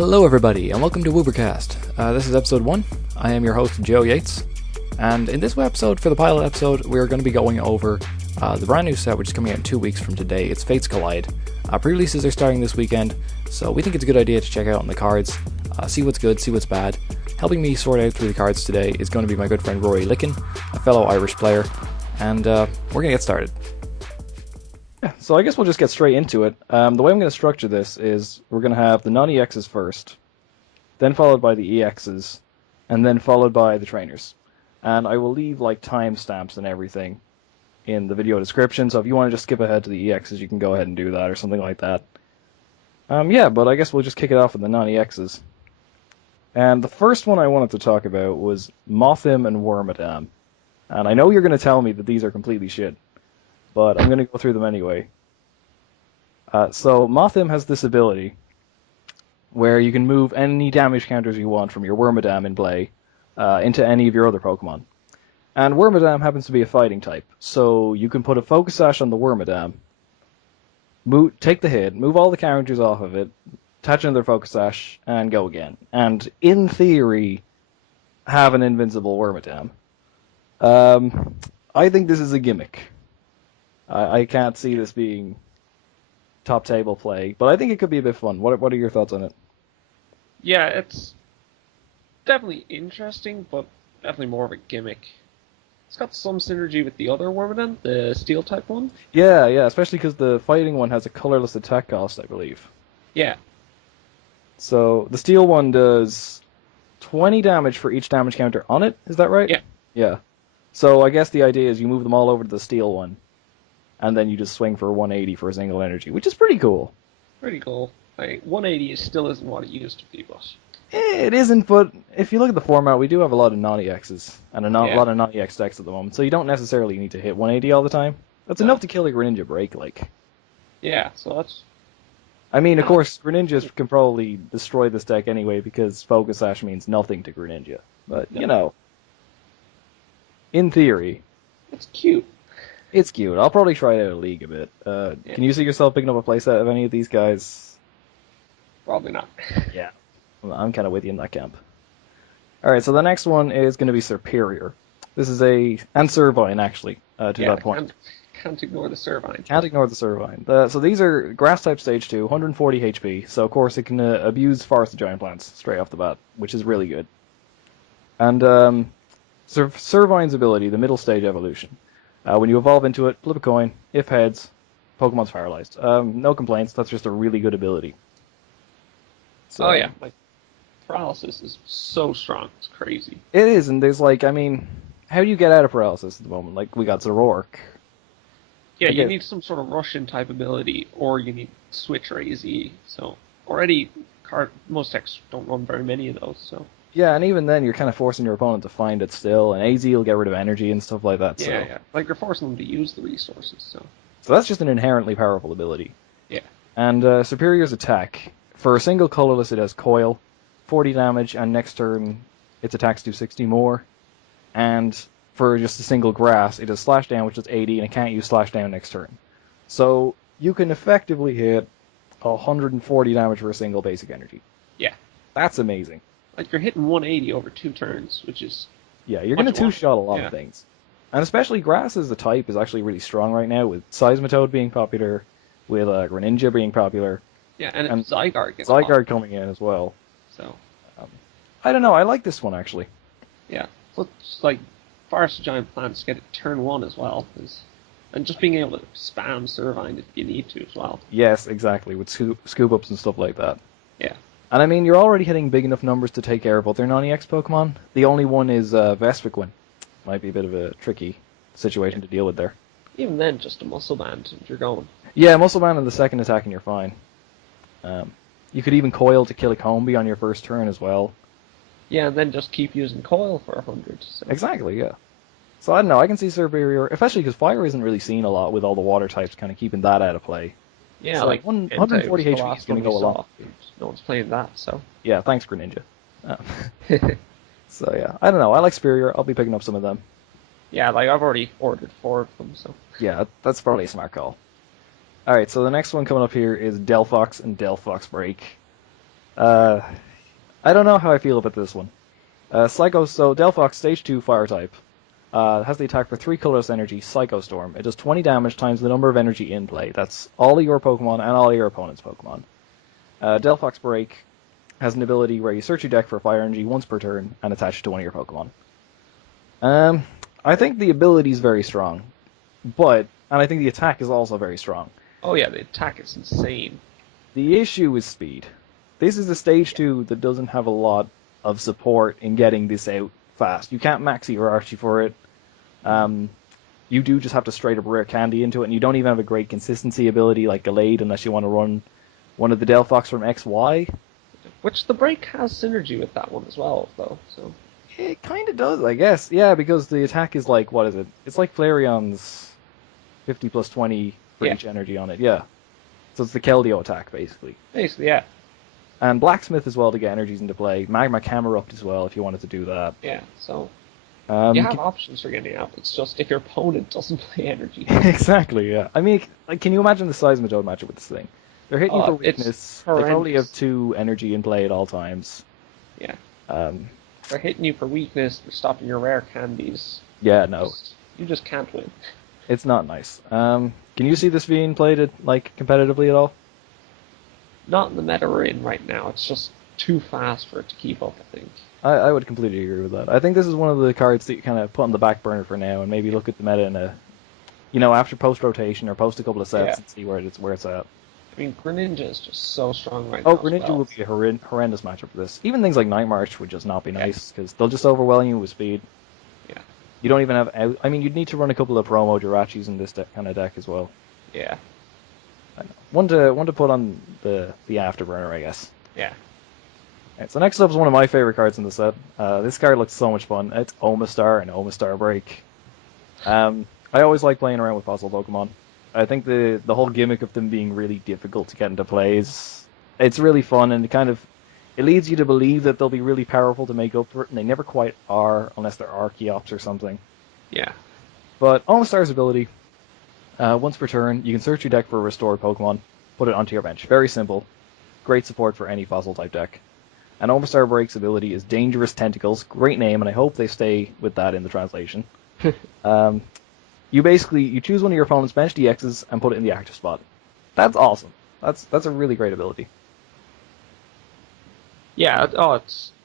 Hello everybody, and welcome to Woopercast. This is episode 1. I am your host, Joe Yates. And in this episode, for the pilot episode, we're going to be going over the brand new set, which is coming out in 2 weeks from today. It's Fates Collide. Pre-releases are starting this weekend, so we think it's a good idea to check out on the cards, see what's good, see what's bad. Helping me sort out through the cards today is going to be my good friend Rory Licken, a fellow Irish player, and we're going to get started. Yeah, so I guess we'll just get straight into it. The way I'm going to structure this is we're going to have the non-EXs first, then followed by the EXs, and then followed by the trainers. And I will leave like timestamps and everything in the video description, so if you want to just skip ahead to the EXs, you can go ahead and do that or something like that. But I guess we'll just kick it off with the non-EXs. And the first one I wanted to talk about was Mothim and Wormadam. And I know you're going to tell me that these are completely shit, but I'm going to go through them anyway. So Mothim has this ability where you can move any damage counters you want from your Wormadam in play into any of your other Pokemon. And Wormadam happens to be a fighting type, so you can put a Focus Sash on the Wormadam, take the hit, move all the counters off of it, attach another Focus Sash, and go again. And in theory, have an invincible Wormadam. I think this is a gimmick. I can't see this being top table play, but I think it could be a bit fun. What are your thoughts on it? Yeah, it's definitely interesting, but definitely more of a gimmick. It's got some synergy with the other Wormadam, the Steel type one. Yeah, especially because the fighting one has a colorless attack cost, I believe. Yeah. So the Steel one does 20 damage for each damage counter on it, is that right? Yeah. Yeah. So I guess the idea is you move them all over to the Steel one, and then you just swing for 180 for a single energy, which is pretty cool. Pretty cool. Like, 180 still isn't what it used to be, but... It isn't, but if you look at the format, we do have a lot of non-EXs, and a lot of non-EX decks at the moment, so you don't necessarily need to hit 180 all the time. That's enough to kill a Greninja break, like. Yeah, so that's... I mean, of course, Greninjas can probably destroy this deck anyway, because Focus Sash means nothing to Greninja. But, you know, in theory... It's cute. It's cute. I'll probably try it out of League a bit. Can you see yourself picking up a playset of any of these guys? Probably not. Yeah. I'm kind of with you in that camp. Alright, so the next one is going to be Superior. This is and Servine, actually, to that point. Can't ignore the Servine. Can't ignore the Servine. So these are Grass-type Stage 2, 140 HP, so of course it can abuse Forest of Giant Plants straight off the bat, which is really good. And Servine's ability, the Middle Stage Evolution. When you evolve into it, flip a coin. If heads, Pokemon's paralyzed. No complaints, that's just a really good ability. So, oh yeah, like, paralysis is so strong, it's crazy. It is, and there's like, I mean, how do you get out of paralysis at the moment? Like, we got Zoroark. Yeah, you need some sort of Russian type ability, or you need Switch or AZ, so... Already, most decks don't run very many of those, so... Yeah, and even then, you're kind of forcing your opponent to find it still, and AZ will get rid of energy and stuff like that, so... Yeah. Like, you're forcing them to use the resources, so... So that's just an inherently powerful ability. Yeah. And Superior's attack... For a single colorless, it has Coil, 40 damage, and next turn its attacks do 60 more. And for just a single Grass, it has Slash Down, which is 80, and it can't use Slash Down next turn. So you can effectively hit 140 damage for a single basic energy. Yeah. That's amazing. Like, you're hitting 180 over 2 turns, which is... Yeah, you're going to two-shot a lot of things. And especially Grass as a type is actually really strong right now, with Seismitoad being popular, with Greninja being popular. Yeah, and Zygarde gets Zygarde coming in as well. So, I don't know. I like this one actually. Yeah, so it's like Forest of Giant Plants get it turn 1 as well, and just being able to spam Servine if you need to as well. Yes, exactly, with scoop ups and stuff like that. Yeah. And I mean, you're already hitting big enough numbers to take care of other non-EX Pokemon. The only one is Vespiquen. Might be a bit of a tricky situation to deal with there. Even then, just a Muscle Band and you're going. Yeah, Muscle Band on the second attack and you're fine. You could even Coil to kill a Combi on your first turn as well. Yeah, and then just keep using Coil for 100. So. Exactly, yeah. So I don't know, I can see Superior, especially because Fire isn't really seen a lot with all the water types kind of keeping that out of play. Yeah, so like 140 HP is going to go a lot. No one's playing that, so... Yeah, thanks Greninja. So yeah, I don't know, I like Superior, I'll be picking up some of them. Yeah, like I've already ordered 4 of them, so... Yeah, that's probably a smart call. Alright, so the next one coming up here is Delphox and Delphox Break. I don't know how I feel about this one. So Delphox, Stage 2 Fire type. Has the attack for 3 colorless energy, Psycho Storm. It does 20 damage times the number of energy in play. That's all of your Pokemon and all of your opponent's Pokemon. Delphox Break has an ability where you search your deck for fire energy once per turn and attach it to one of your Pokemon. I think the ability is very strong, and I think the attack is also very strong. Oh yeah, the attack is insane. The issue is speed. This is a Stage 2 that doesn't have a lot of support in getting this out fast. You can't maxi or Archie for it. You do just have to straight up rare candy into it, and you don't even have a great consistency ability like Gallade unless you want to run one of the Delphox from XY. Which the break has synergy with that one as well, though. So It kind of does, I guess. Yeah, because the attack is like, what is it? It's like Flareon's 50 plus 20 for each energy on it, yeah. So it's the Keldeo attack, basically. Basically, yeah. And Blacksmith as well to get energies into play. Magma Camerupt as well if you wanted to do that. Yeah, so you have options for getting out. It's just if your opponent doesn't play energy. Exactly, yeah. I mean, can you imagine the Seismitoad matchup with this thing? They're hitting you for weakness. They probably have 2 energy in play at all times. Yeah. They're hitting you for weakness. They're stopping your rare candies. Yeah, no. You just can't win. It's not nice. Can you see this being played competitively at all? Not in the meta we're in right now. It's just too fast for it to keep up, I think. I would completely agree with that. I think this is one of the cards that you kind of put on the back burner for now, and maybe look at the meta in after post rotation or post a couple of sets and see where it's at. I mean, Greninja is just so strong right now. Oh, Greninja would be a horrendous matchup for this. Even things like Night March would just not be nice because they'll just overwhelm you with speed. Yeah. You don't even have out. I mean, you'd need to run a couple of promo Jirachis in this kind of deck as well. Yeah. I know. One to put on the afterburner, I guess. Yeah. Right, so next up is one of my favorite cards in the set. This card looks so much fun. It's Omastar and Omastar Break. I always like playing around with puzzle Pokemon. I think the whole gimmick of them being really difficult to get into play it's really fun, and it leads you to believe that they'll be really powerful to make up for it, and they never quite are unless they're Archeops or something. Yeah. But Omastar's ability, once per turn, you can search your deck for a restored Pokemon, put it onto your bench. Very simple. Great support for any fossil type deck. And Omastar Break's ability is Dangerous Tentacles. Great name, and I hope they stay with that in the translation. You choose one of your opponent's benched EXs and put it in the active spot. That's awesome. That's a really great ability. Yeah,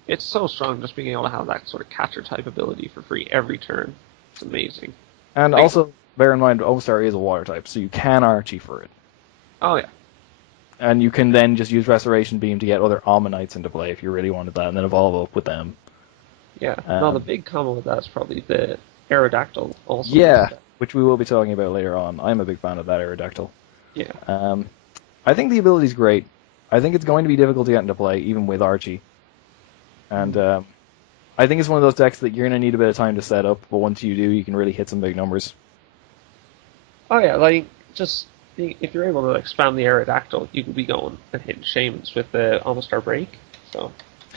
it's so strong just being able to have that sort of catcher type ability for free every turn. It's amazing. And also, bear in mind, Omastar is a water type, so you can Archie for it. Oh, yeah. And you can then just use Restoration Beam to get other Ammonites into play if you really wanted that, and then evolve up with them. Yeah. No, the big combo with that is probably the Aerodactyl also. Yeah, which we will be talking about later on. I'm a big fan of that Aerodactyl. Yeah. I think the ability's great. I think it's going to be difficult to get into play, even with Archie. And I think it's one of those decks that you're going to need a bit of time to set up, but once you do, you can really hit some big numbers. Oh yeah, just if you're able to expand the Aerodactyl, you could be going and hitting Shamans with the Omastar Break. So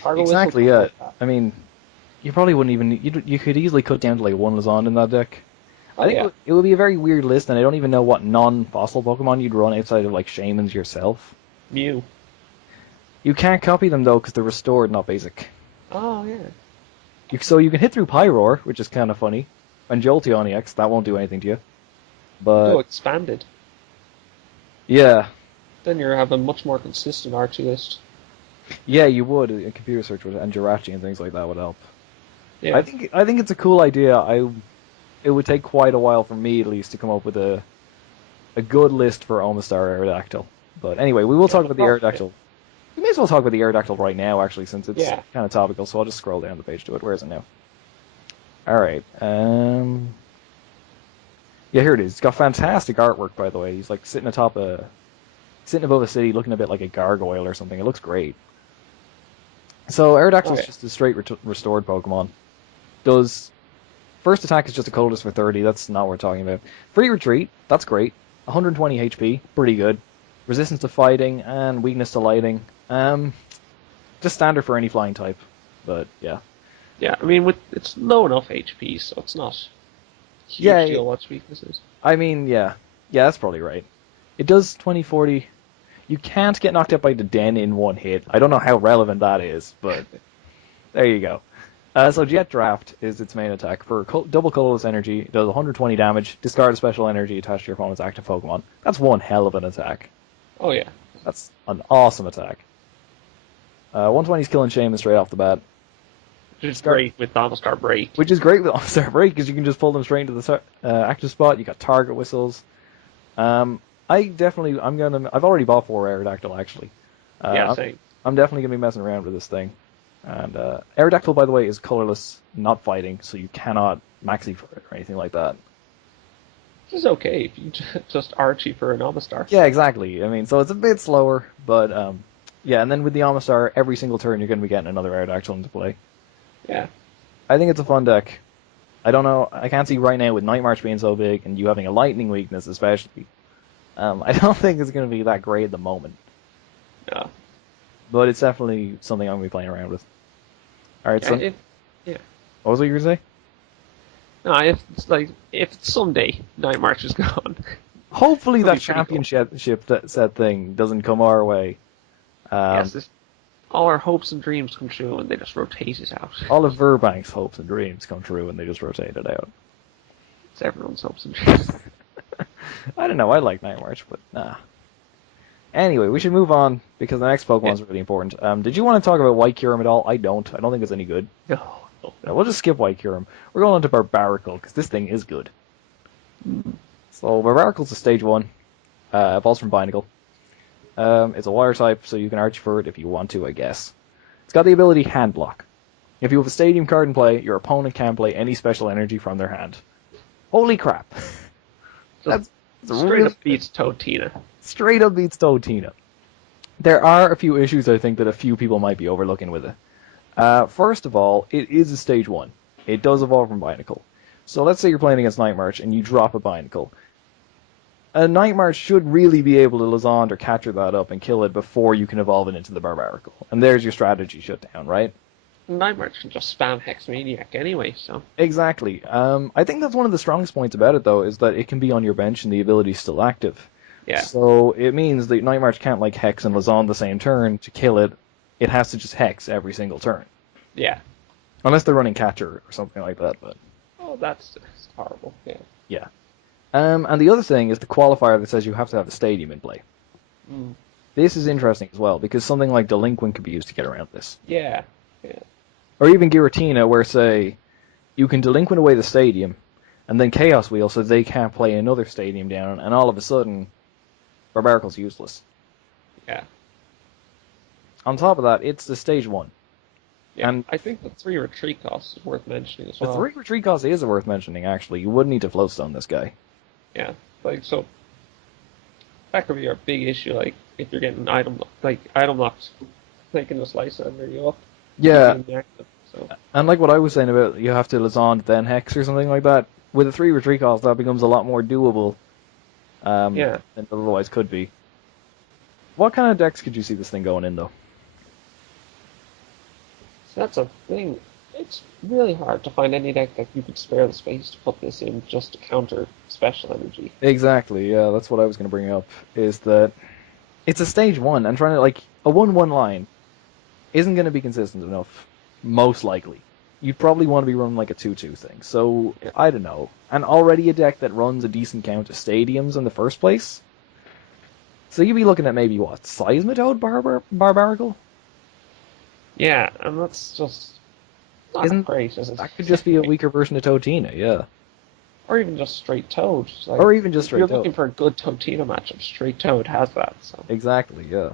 exactly, yeah. I mean, you probably wouldn't even... You could easily cut down to like 1 Lazond in that deck. I think it would be a very weird list, and I don't even know what non-fossil Pokemon you'd run outside of like Shamans yourself. Mew. You can't copy them though, because they're restored, not basic. Oh, yeah. So you can hit through Pyroar, which is kind of funny, and Jolteon EX, that won't do anything to you. But... Go expanded. Yeah. Then you have a much more consistent Archie list. Yeah, you would. A computer search would, and Jirachi and things like that would help. Yeah. I think it's a cool idea. It would take quite a while for me, at least, to come up with a good list for Omastar Aerodactyl. But anyway, we will talk about the Aerodactyl. We may as well talk about the Aerodactyl right now, actually, since it's kind of topical. So I'll just scroll down the page to it. Where is it now? All right. Yeah, here it is. It's got fantastic artwork, by the way. He's like sitting above a city, looking a bit like a gargoyle or something. It looks great. So Aerodactyl is just a straight restored Pokemon. First attack is just a coldest for 30. That's not what we're talking about. Free retreat. That's great. 120 HP. Pretty good. Resistance to fighting and weakness to lighting. Just standard for any flying type. But yeah. Yeah, I mean, it's low enough HP, so it's not huge deal what weaknesses. I mean, yeah, that's probably right. It does 20, 40. You can't get knocked out by the Den in one hit. I don't know how relevant that is, but there you go. So Jet Draft is its main attack. For double colorless energy, it does 120 damage. Discard a special energy attached to your opponent's active Pokemon. That's one hell of an attack. Oh yeah. That's an awesome attack. 120 is killing Shaman straight off the bat. Which is great with Omastar Break. Which is great with Omastar Break, because you can just pull them straight into the active spot. You got target whistles. I've already bought 4 Aerodactyl, actually. Yeah, same. I'm definitely going to be messing around with this thing. And Aerodactyl, by the way, is colorless, not fighting, so you cannot maxi for it or anything like that. This is okay if you just Archie for an Omastar. Yeah, exactly. I mean, so it's a bit slower, but yeah, and then with the Omastar, every single turn you're going to be getting another Aerodactyl into play. Yeah. I think it's a fun deck. I don't know, I can't see right now with Night March being so big and you having a lightning weakness especially. I don't think it's going to be that great at the moment. No. But it's definitely something I'm going to be playing around with. Alright, so... Yeah. What was it you were going to say? No, if someday Night March is gone. Hopefully that championship set thing doesn't come our way. Yes, all our hopes and dreams come true and they just rotate it out. All of Verbank's hopes and dreams come true and they just rotate it out. It's everyone's hopes and dreams. I don't know, I like Night March, but nah. Anyway, we should move on, because the next Pokemon's really important. Did you want to talk about White Kyurem at all? I don't think it's any good. No. We'll just skip White Kyurem. We're going on to Barbaracle, because this thing is good. So, Barbaracle's a stage 1. Evolves from Binacle. It's a water type, so you can Archie for it if you want to, I guess. It's got the ability Hand Block. If you have a Stadium card in play, your opponent can't play any special energy from their hand. Holy crap. That's straight up beats Toadina. Straight up beats Toadina. There are a few issues, I think, that a few people might be overlooking with it. First of all, it is a stage 1. It does evolve from Binacle. So let's say you're playing against Night March and you drop a Binacle. A Night March should really be able to Lizard or capture that up and kill it before you can evolve it into the Barbaracle. And there's your strategy shutdown, right? Night March can just spam Hex Maniac anyway, so... Exactly. I think that's one of the strongest points about it, though, is that it can be on your bench and the ability is still active. Yeah. So it means that Night March can't, like, Hex and Lizard the same turn to kill it. It has to just Hex every single turn. Yeah. Unless they're running Catcher or something like that, but... Oh, that's horrible, yeah. Yeah. And the other thing is the qualifier that says you have to have a Stadium in play. Mm. This is interesting as well, because something like Delinquent could be used to get around this. Yeah. Or even Giratina, where, say, you can Delinquent away the Stadium, and then Chaos Wheel so they can't play another Stadium down, and all of a sudden, Barbaracle's useless. Yeah. On top of that, it's the stage 1. Yeah, and I think the 3 retreat costs is worth mentioning as well. The 3 retreat cost is worth mentioning, actually. You would need to Floatstone this guy. Yeah, so that could be our big issue, like, if you're getting item locked, they can just slice under you up. Yeah, so. And like what I was saying about you have to Lizard then Hex or something like that, with a 3 retreat cost that becomes a lot more doable than it otherwise could be. What kind of decks could you see this thing going in, though? So that's a thing. It's really hard to find any deck that you could spare the space to put this in just to counter special energy. Exactly, yeah, that's what I was going to bring up, is that it's a stage 1, and trying to, like, a 1-1 line isn't going to be consistent enough, most likely. You'd probably want to be running like a 2-2 thing, so, I don't know. And already a deck that runs a decent count of Stadiums in the first place? So you'd be looking at maybe, what, Seismitoad Barbaracle? Yeah, and that's just not great, is it? That could just be a weaker version of Toadina, yeah. Or even just straight Toad. Like, or even just straight Toad. If you're looking for a good Toadina matchup, straight Toad has that. So. Exactly, yeah.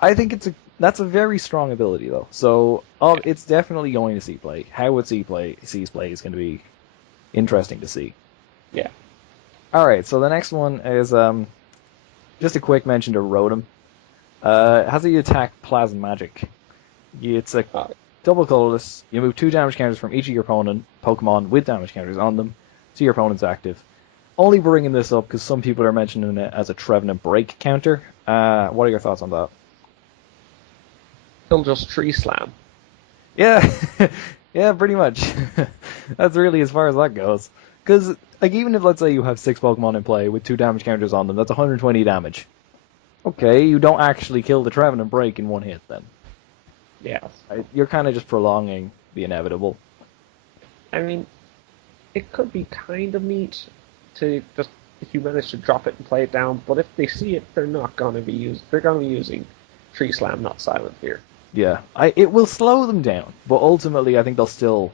I think that's a very strong ability, though. So it's definitely going to see play. How it sees play is going to be interesting to see. Yeah. All right, so the next one is just a quick mention to Rotom. It has the attack Plasma Magic. It's a double colorless. You move 2 damage counters from each of your Pokemon with damage counters on them to your opponent's active. Only bringing this up because some people are mentioning it as a Trevenant break counter. What are your thoughts on that? He'll just tree slam. Yeah, yeah, pretty much. That's really as far as that goes. Because, like, even if, let's say, you have 6 Pokemon in play with 2 damage counters on them, that's 120 damage. Okay, you don't actually kill the Trevenant Break in one hit then. Yeah. You're kind of just prolonging the inevitable. I mean, it could be kind of neat to just, if you manage to drop it and play it down, but if they see it, they're not going to be they're going to be using Tree Slam, not Silent Fear. Yeah, it will slow them down, but ultimately I think they'll still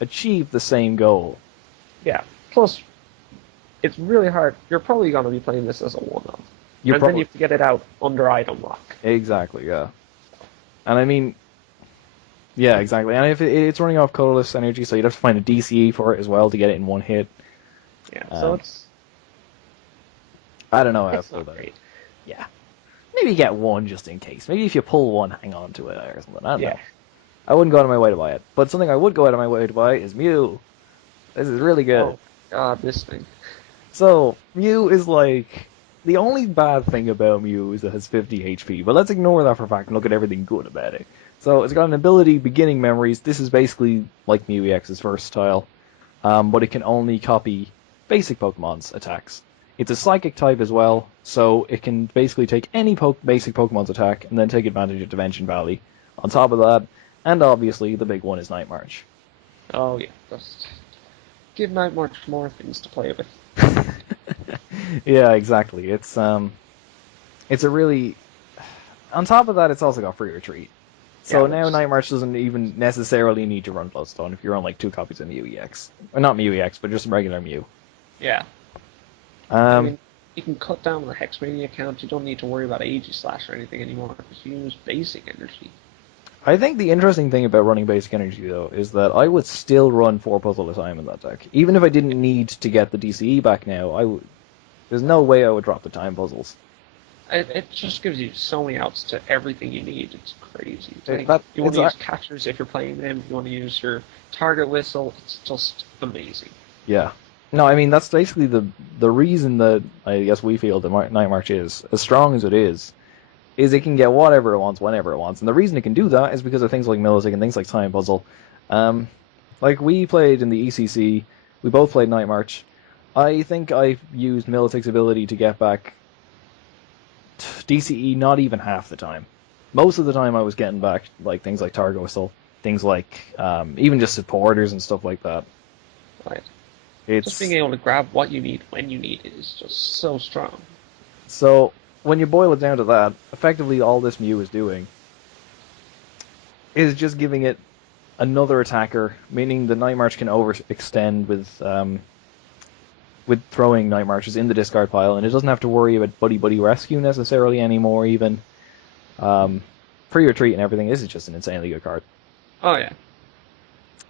achieve the same goal. Yeah. Plus, it's really hard. You're probably going to be playing this as a one-off. And then you have to get it out under item lock. Exactly, yeah. And I mean, yeah, exactly. And if it's running off colorless energy, so you'd have to find a DCE for it as well to get it in one hit. Yeah, so it's... I don't know how it's not great. Yeah. Maybe get one just in case. Maybe if you pull one, hang on to it or something. I don't know. I wouldn't go out of my way to buy it. But something I would go out of my way to buy is Mew. This is really good. Oh, God, this thing. So, Mew is like... The only bad thing about Mew is it has 50 HP, but let's ignore that for a fact and look at everything good about it. So, it's got an ability, Beginning Memories. This is basically like Mew EX's versatile, but it can only copy basic Pokemon's attacks. It's a Psychic type as well, so it can basically take any basic Pokemon's attack and then take advantage of Dimension Valley. On top of that, and obviously the big one is Night March. Oh yeah, just give Night March more things to play with. Yeah, exactly. It's a really... On top of that, it's also got Free Retreat. So now Night March doesn't even necessarily need to run Bloodstone if you're on like 2 copies of Mew EX. Or not Mew EX, but just regular Mew. Yeah. I mean, you can cut down on the Hexmania account. You don't need to worry about Aegislash or anything anymore because you use basic energy. I think the interesting thing about running basic energy, though, is that I would still run 4 puzzle at a time in that deck. Even if I didn't need to get the DCE back now, there's no way I would drop the time puzzles. It just gives you so many outs to everything you need. It's crazy. You want to use catchers if you're playing them. You want to use your target whistle. It's just amazing. Yeah. No, I mean, that's basically the reason that I guess we feel that Night March is, as strong as it is it can get whatever it wants, whenever it wants. And the reason it can do that is because of things like Milotic and things like Time Puzzle. Like, we played in the ECC, we both played Night March. I think I used Milotic's ability to get back DCE not even half the time. Most of the time I was getting back like things like Target Whistle, things like even just supporters and stuff like that. Right. Just being able to grab what you need when you need it is just so strong. So, when you boil it down to that, effectively all this Mew is doing is just giving it another attacker, meaning the Night March can overextend with throwing Night Marches in the discard pile, and it doesn't have to worry about Buddy Rescue necessarily anymore, even. Free Retreat and everything, this is just an insanely good card. Oh, yeah.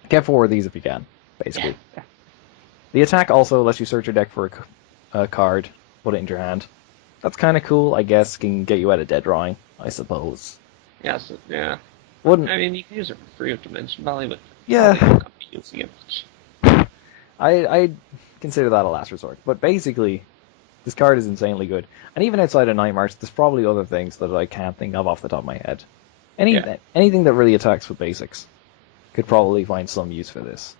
Get 4 of these if you can, basically. Yeah. The attack also lets you search your deck for a card, put it into your hand. That's kind of cool, I guess. Can get you out of dead drawing, I suppose. Yes, yeah. Wouldn't... I mean, you can use it for free with Dimension Valley, but yeah, you won't be using it much. I'd consider that a last resort. But basically, this card is insanely good. And even outside of Night March, there's probably other things that I can't think of off the top of my head. Anything that really attacks with basics could probably find some use for this.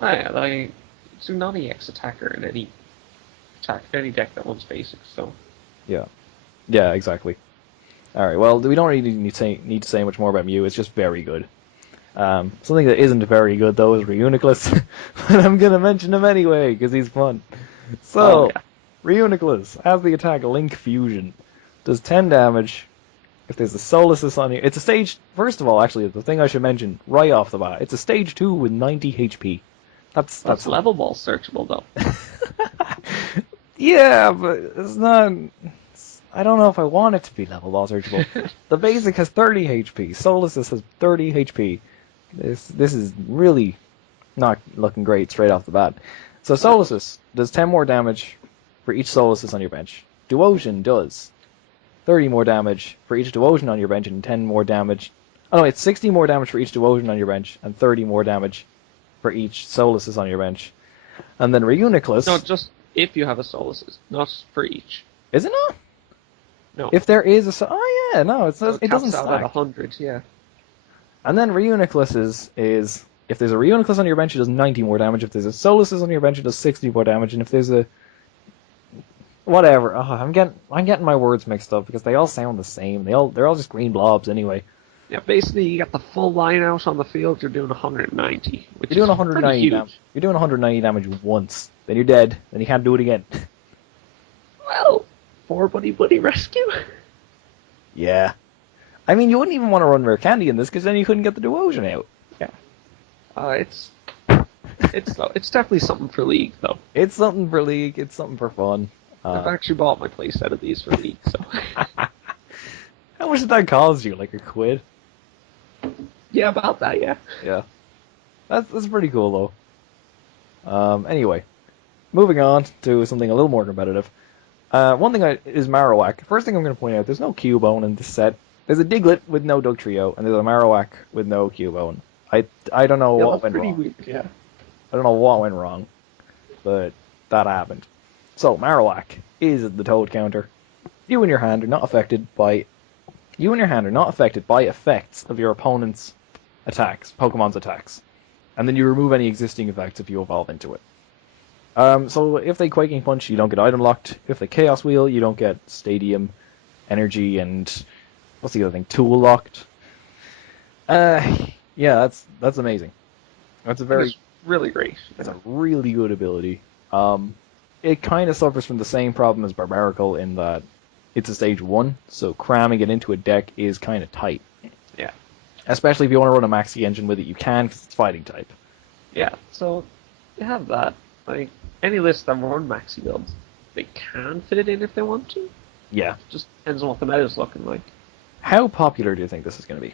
Oh, yeah, like Tsunami EX attacker in any deck that wants basics, so... Yeah, exactly. Alright, well, we don't really need to say much more about Mew, it's just very good. Something that isn't very good, though, is Reuniclus. But I'm going to mention him anyway, because he's fun. So, Reuniclus has the attack Link Fusion. Does 10 damage. If there's a Solace on you... It's a stage... First of all, actually, the thing I should mention, right off the bat, it's a stage 2 with 90 HP. That's level ball searchable, though. Yeah, but it's not... I don't know if I want it to be level ball searchable. The basic has 30 HP. Solace has 30 HP. This is really not looking great straight off the bat. So Solace does 10 more damage for each Solace on your bench. Duosion does 30 more damage for each Duosion on your bench and 10 more damage... Oh no, it's 60 more damage for each Duosion on your bench and 30 more damage for each Solace on your bench. And then Reuniclus... No, just if you have a Solace, not for each. Is it not? No. If there is a... Oh yeah, no, it doesn't stack. At 100, yeah. And then Reuniclus is... If there's a Reuniclus on your bench, it does 90 more damage. If there's a Solace on your bench, it does 60 more damage. And if there's a Whatever. I'm getting my words mixed up because they all sound the same. They're all just green blobs anyway. Yeah, basically you got the full line out on the field, you're doing 190, which You're doing is 190 pretty huge. damage. You're doing 190 damage once, then you're dead, then you can't do it again. Well, for Buddy Rescue. Yeah. I mean, you wouldn't even want to run Rare Candy in this because then you couldn't get the Devotion out. Yeah. It's definitely something for League, though. It's something for League. It's something for fun. I've actually bought my playset of these for League, so... How much did that cost you? Like £1? Yeah, about that, yeah. Yeah. That's pretty cool, though. Anyway, moving on to something a little more competitive. One thing is Marowak. First thing I'm going to point out, there's no Cubone in this set. There's a Diglett with no Dugtrio, and there's a Marowak with no Cubone. I don't know what went wrong. Weird, yeah. I don't know what went wrong, but that happened. So, Marowak is the Toad counter. You and your hand are not affected by effects of your opponent's attacks, Pokemon's attacks. And then you remove any existing effects if you evolve into it. So if they Quaking Punch, you don't get item locked. If they Chaos Wheel, you don't get Stadium, Energy, and what's the other thing? Tool locked. Yeah, that's amazing. That's a very really great. It's a really good ability. It kind of suffers from the same problem as Barbaracle in that it's a stage 1, so cramming it into a deck is kind of tight. Yeah. Especially if you want to run a Maxi Engine with it, you can because it's fighting type. Yeah, so you have that. Like, any list that run Maxi builds, they can fit it in if they want to. Yeah. Just depends on what the meta is looking like. How popular do you think this is going to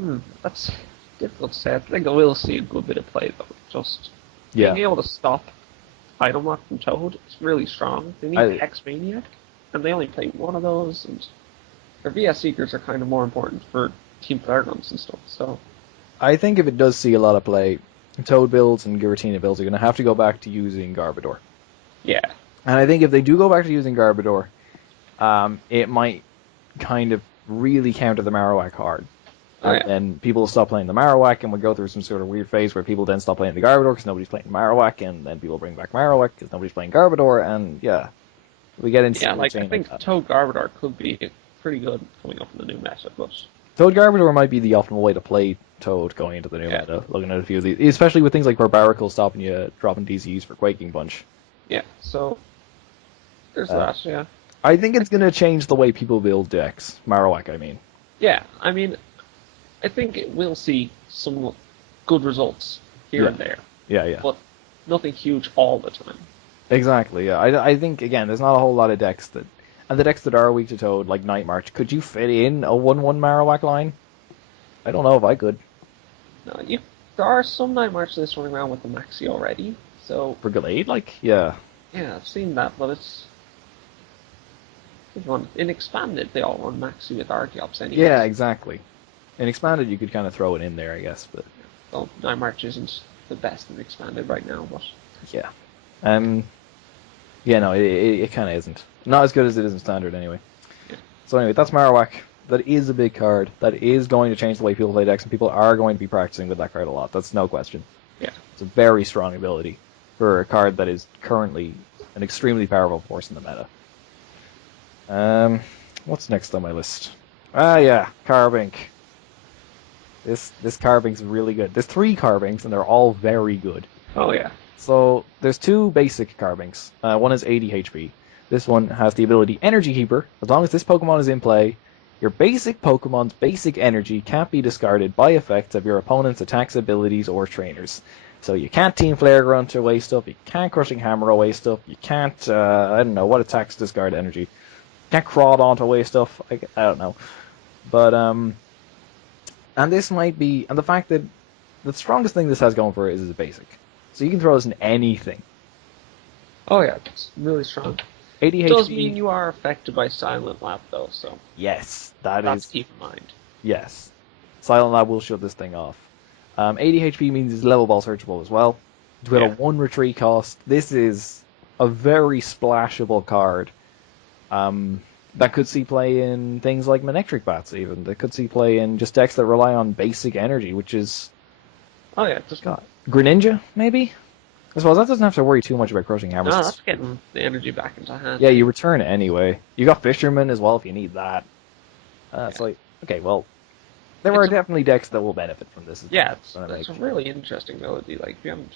be? That's difficult to say. I think I will see a good bit of play, though. Just Yeah. being able to stop item lock from Toad is really strong. They need Hex Maniac, and they only play one of those, and their VS Seekers are kind of more important for Team Flare Guns and stuff, so... I think if it does see a lot of play, Toad builds and Giratina builds are going to have to go back to using Garbodor. Yeah. And I think if they do go back to using Garbodor, it might kind of really counter the Marowak hard. And people will stop playing the Marowak, and we'll go through some sort of weird phase where people then stop playing the Garbodor because nobody's playing Marowak, and then people bring back Marowak because nobody's playing Garbodor, and yeah, we get into I think Toad Garbodor could be pretty good coming up in the new meta, but Toad Garbodor might be the optimal way to play Toad going into the new meta. Looking at a few of these, especially with things like Barbaracle stopping you dropping DCs for Quaking Punch. Yeah, so there's that. Yeah, I think it's going to change the way people build decks. Marowak, I mean. Yeah, I mean. I think it will see some good results here and there. Yeah. But nothing huge all the time. Exactly, yeah. I think, again, there's not a whole lot of decks that... And the decks that are weak to Toad, like Night March, could you fit in a 1-1 Marowak line? I don't know if I could. No, there are some Night March lists running around with the Maxi already, so... For Glade, like? Yeah. Yeah, I've seen that, but it's... In Expanded, they all run Maxi with Archeops anyway. Yeah, exactly. In Expanded, you could kind of throw it in there, I guess, but... Well, Night March isn't the best in Expanded right now, but... Yeah. Yeah, no, it kind of isn't. Not as good as it is in Standard, anyway. Yeah. So anyway, that's Marowak. That is a big card. That is going to change the way people play decks, and people are going to be practicing with that card a lot. That's no question. Yeah. It's a very strong ability for a card that is currently an extremely powerful force in the meta. What's next on my list? Yeah, Carbink. This Carbink's really good. There's 3 Carbinks, and they're all very good. Oh, yeah. So, there's 2 basic Carbinks. One is 80 HP. This one has the ability Energy Keeper. As long as this Pokemon is in play, your basic Pokemon's basic energy can't be discarded by effects of your opponent's attacks, abilities, or trainers. So you can't Team Flare Grunt away stuff, you can't Crushing Hammer away stuff, you can't, I don't know, what attacks discard energy? You can't Crawdaunt away stuff, I don't know. But, and this might be, and the fact that the strongest thing this has going for it is a basic. So you can throw this in anything. Oh yeah, it's really strong. 80 It does HP. mean you are affected by Silent Lab though, so... Yes, that's keep in mind. Yes. Silent Lab will shut this thing off. 80 HP means it's level ball searchable as well. With a 1 retreat cost, this is a very splashable card. That could see play in things like Manectric Bats, even. That could see play in just decks that rely on basic energy, which is... Oh yeah, just got... Greninja, maybe? I suppose that doesn't have to worry too much about Crushing Hammer. No, that's getting the energy back into hand. Yeah, you return it anyway. You got Fisherman as well if you need that. It's Yeah. like, okay, well, there are definitely decks that will benefit from this. Yeah, it's a really interesting ability. Like, we haven't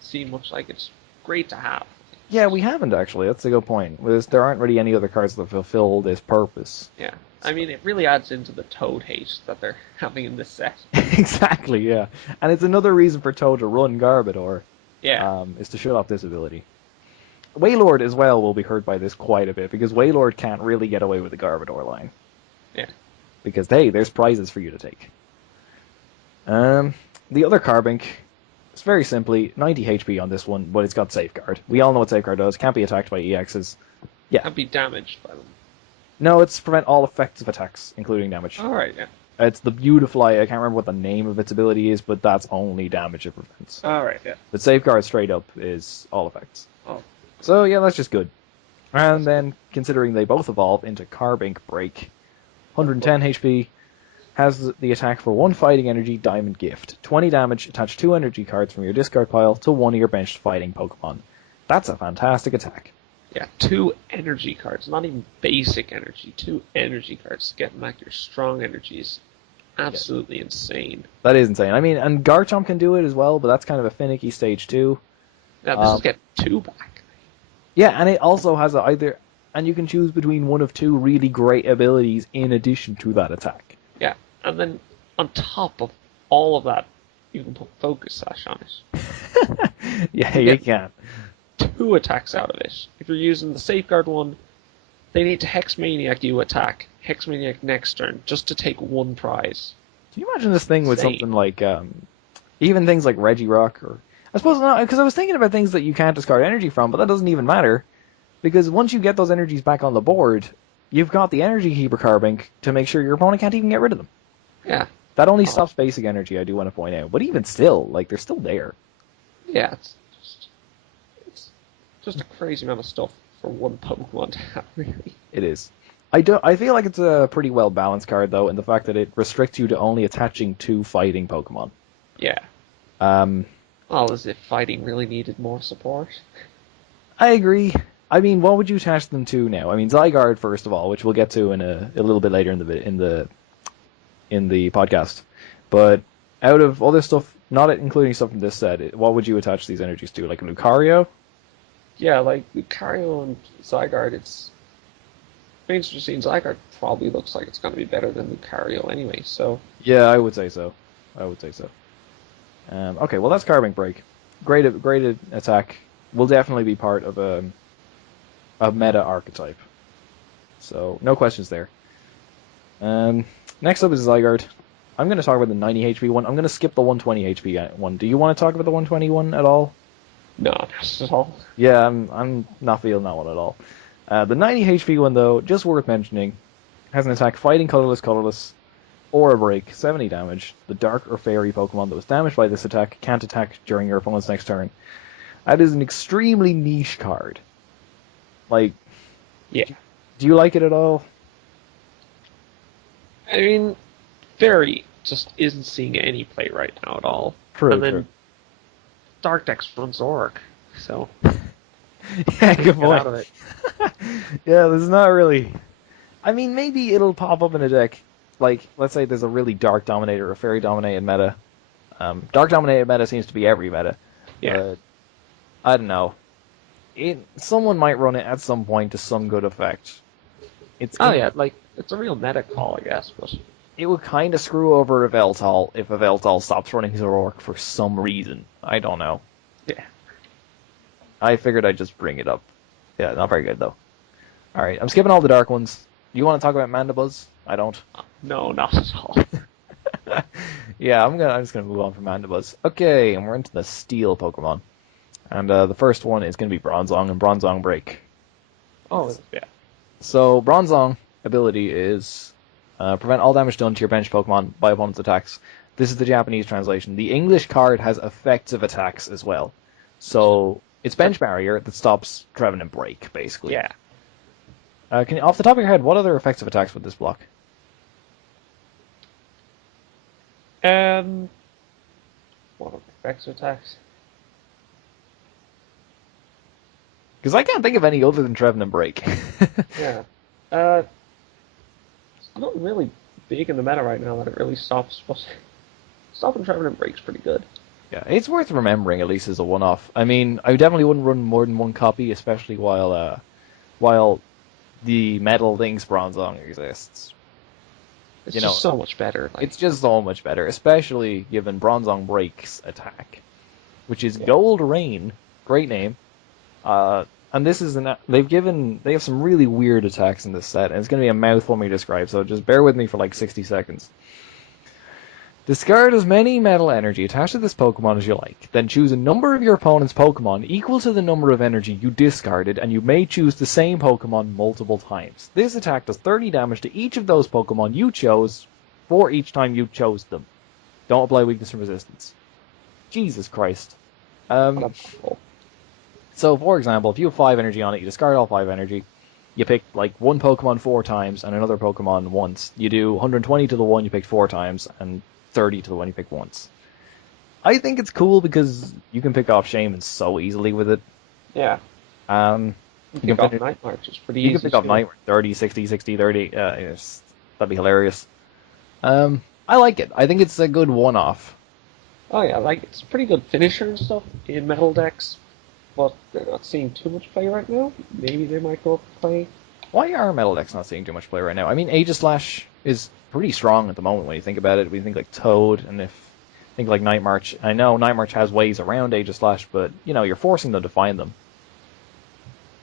seen much like it's great to have. Yeah, we haven't actually. That's a good point. There aren't really any other cards that fulfill this purpose. Yeah. I mean, it really adds into the Toad hate that they're having in this set. Exactly, yeah. And it's another reason for Toad to run Garbodor. Yeah. Is to shut off this ability. Wailord as well will be hurt by this quite a bit, because Wailord can't really get away with the Garbodor line. Yeah. Because, hey, there's prizes for you to take. The other Carbink, it's very simply 90 HP on this one, but it's got Safeguard. We all know what Safeguard does. Can't be attacked by EXs. Yeah. Can't be damaged by them. No, it's prevent all effective attacks, including damage. Alright, yeah. It's the beautiful, I can't remember what the name of its ability is, but that's only damage it prevents. Alright, yeah. But Safeguard straight up is all effects. Oh. So yeah, that's just good. And then, considering they both evolve into Carbink Break, 110 HP, has the attack for 1 fighting energy Diamond Gift. 20 damage, attach 2 energy cards from your discard pile to one of your benched fighting Pokemon. That's a fantastic attack. Yeah, 2 energy cards, not even basic energy, 2 energy cards to get back your strong energies. Absolutely insane. That is insane. I mean, and Garchomp can do it as well, but that's kind of a finicky stage too. Yeah, this is get 2 back. Yeah, and it also has and you can choose between one of 2 really great abilities in addition to that attack. Yeah, and then on top of all of that, you can put Focus Sash on it. Yeah, you can. 2 attacks out of it. If you're using the Safeguard one, they need to Hex Maniac you attack, Hex Maniac next turn, just to take 1 prize. Can you imagine this thing with Insane. something like, even things like Regirock, or... I suppose not, because I was thinking about things that you can't discard energy from, but that doesn't even matter. Because once you get those energies back on the board, you've got the Energy Keeper Carbink to make sure your opponent can't even get rid of them. Yeah. That only stops basic energy, I do want to point out. But even still, like, they're still there. Yeah, it's just a crazy amount of stuff for one Pokemon to have, really. It is. I feel like it's a pretty well balanced card though, in the fact that it restricts you to only attaching 2 fighting Pokemon. Yeah. Well, as if fighting really needed more support. I agree. I mean, what would you attach them to now? I mean, Zygarde first of all, which we'll get to in a little bit later in the podcast. But out of all this stuff, not including stuff from this set, what would you attach these energies to? Like a Lucario? Yeah, like Lucario and Zygarde, it's interesting. Zygarde probably looks like it's going to be better than Lucario anyway, so... Yeah, I would say so. Okay, well that's Carbink Break. Great attack. Will definitely be part of a meta archetype. So, no questions there. Next up is Zygarde. I'm going to talk about the 90 HP one. I'm going to skip the 120 HP one. Do you want to talk about the 120 one at all? No, not at all. Yeah, I'm not feeling that one at all. The 90 HP one, though, just worth mentioning, has an attack Fighting Colorless, Aura Break, 70 damage. The Dark or Fairy Pokemon that was damaged by this attack can't attack during your opponent's next turn. That is an extremely niche card. Like, yeah. Do you like it at all? I mean, Fairy just isn't seeing any play right now at all. True, and then true. Dark Dex runs Zoroark, so... Yeah, good point. Out of it. Yeah, there's not really... I mean, maybe it'll pop up in a deck. Like, let's say there's a really Dark Dominator or Fairy Dominated meta. Dark Dominated meta seems to be every meta. Yeah. I don't know. Someone might run it at some point to some good effect. It's a real meta call, I guess, but... It would kind of screw over a Veltal if a Veltal stops running Zoroark for some reason. I don't know. Yeah. I figured I'd just bring it up. Yeah, not very good, though. Alright, I'm skipping all the dark ones. You want to talk about Mandibuzz? I don't. No, not at all. Yeah, I'm just gonna move on from Mandibuzz. Okay, and we're into the Steel Pokemon. And the first one is going to be Bronzong and Bronzong Break. Oh, yeah. So, Bronzong ability is prevent all damage done to your bench Pokemon by opponent's attacks. This is the Japanese translation. The English card has effective attacks as well. So, it's bench barrier that stops Trevenant Break, basically. Yeah. Off the top of your head, what other effective attacks would this block? What are the effects attacks? Because I can't think of any other than Trevenant Break. Yeah. It's not really big in the meta right now that it really stops, but stopping Trevenant Break's pretty good. Yeah, it's worth remembering at least as a one-off. I mean, I definitely wouldn't run more than one copy, especially while the Metal Lynx Bronzong exists. It's just so much better. Like, it's just so much better, especially given Bronzong Break's attack, which is Gold Rain. Great name. And this is they have some really weird attacks in this set, and it's going to be a mouthful for me to describe, so just bear with me for like 60 seconds. Discard as many metal energy attached to this Pokemon as you like. Then choose a number of your opponent's Pokemon equal to the number of energy you discarded, and you may choose the same Pokemon multiple times. This attack does 30 damage to each of those Pokemon you chose for each time you chose them. Don't apply weakness and resistance. Jesus Christ. So, for example, if you have 5 energy on it, you discard all 5 energy. You pick like one Pokemon 4 times and another Pokemon once. You do 120 to the one you picked 4 times, and 30 to the one you pick once. I think it's cool because you can pick off Shaman so easily with it. Yeah. You can pick off Night March, it's pretty easy. You can pick off Night March, 30, 60, 60, 30. That'd be hilarious. I like it. I think it's a good one-off. Oh yeah, like it's a pretty good finisher and stuff in metal decks, but they're not seeing too much play right now. Maybe they might go up and play. Why are metal decks not seeing too much play right now? I mean, Aegislash is pretty strong at the moment when you think about it. We think like Toad, and think like Night March. I know Night March has ways around Aegislash, but you're forcing them to find them.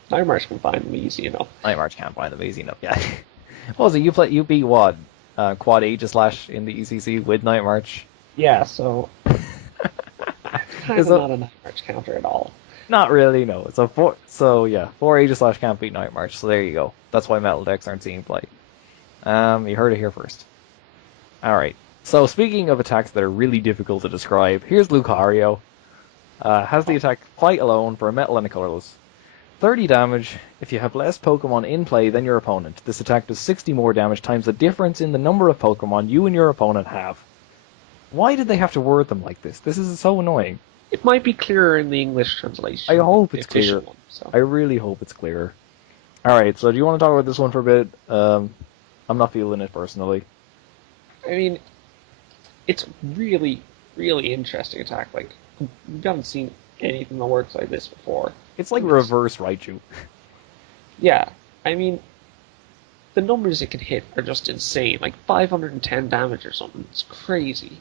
Night March can find them easy enough. Night March can't find them easy enough. Yeah. What was it? You beat what? Quad Aegislash in the ECC with Night March. Yeah. So kind of not a Night March counter at all. Not really, no. Four Aegislash can't beat Night March, so there you go. That's why metal decks aren't seeing play. You heard it here first. Alright, so speaking of attacks that are really difficult to describe, here's Lucario. Has the attack Fight Alone for a metal and a colorless. 30 damage if you have less Pokemon in play than your opponent. This attack does 60 more damage times the difference in the number of Pokemon you and your opponent have. Why did they have to word them like this? This is so annoying. It might be clearer in the English translation. I hope it's clear. So. I really hope it's clear. Alright, so do you want to talk about this one for a bit? I'm not feeling it personally. I mean, it's really, really interesting attack. Like, we haven't seen anything that works like this before. It's like reverse Raichu. Yeah, I mean, the numbers it can hit are just insane. Like 510 damage or something. It's crazy.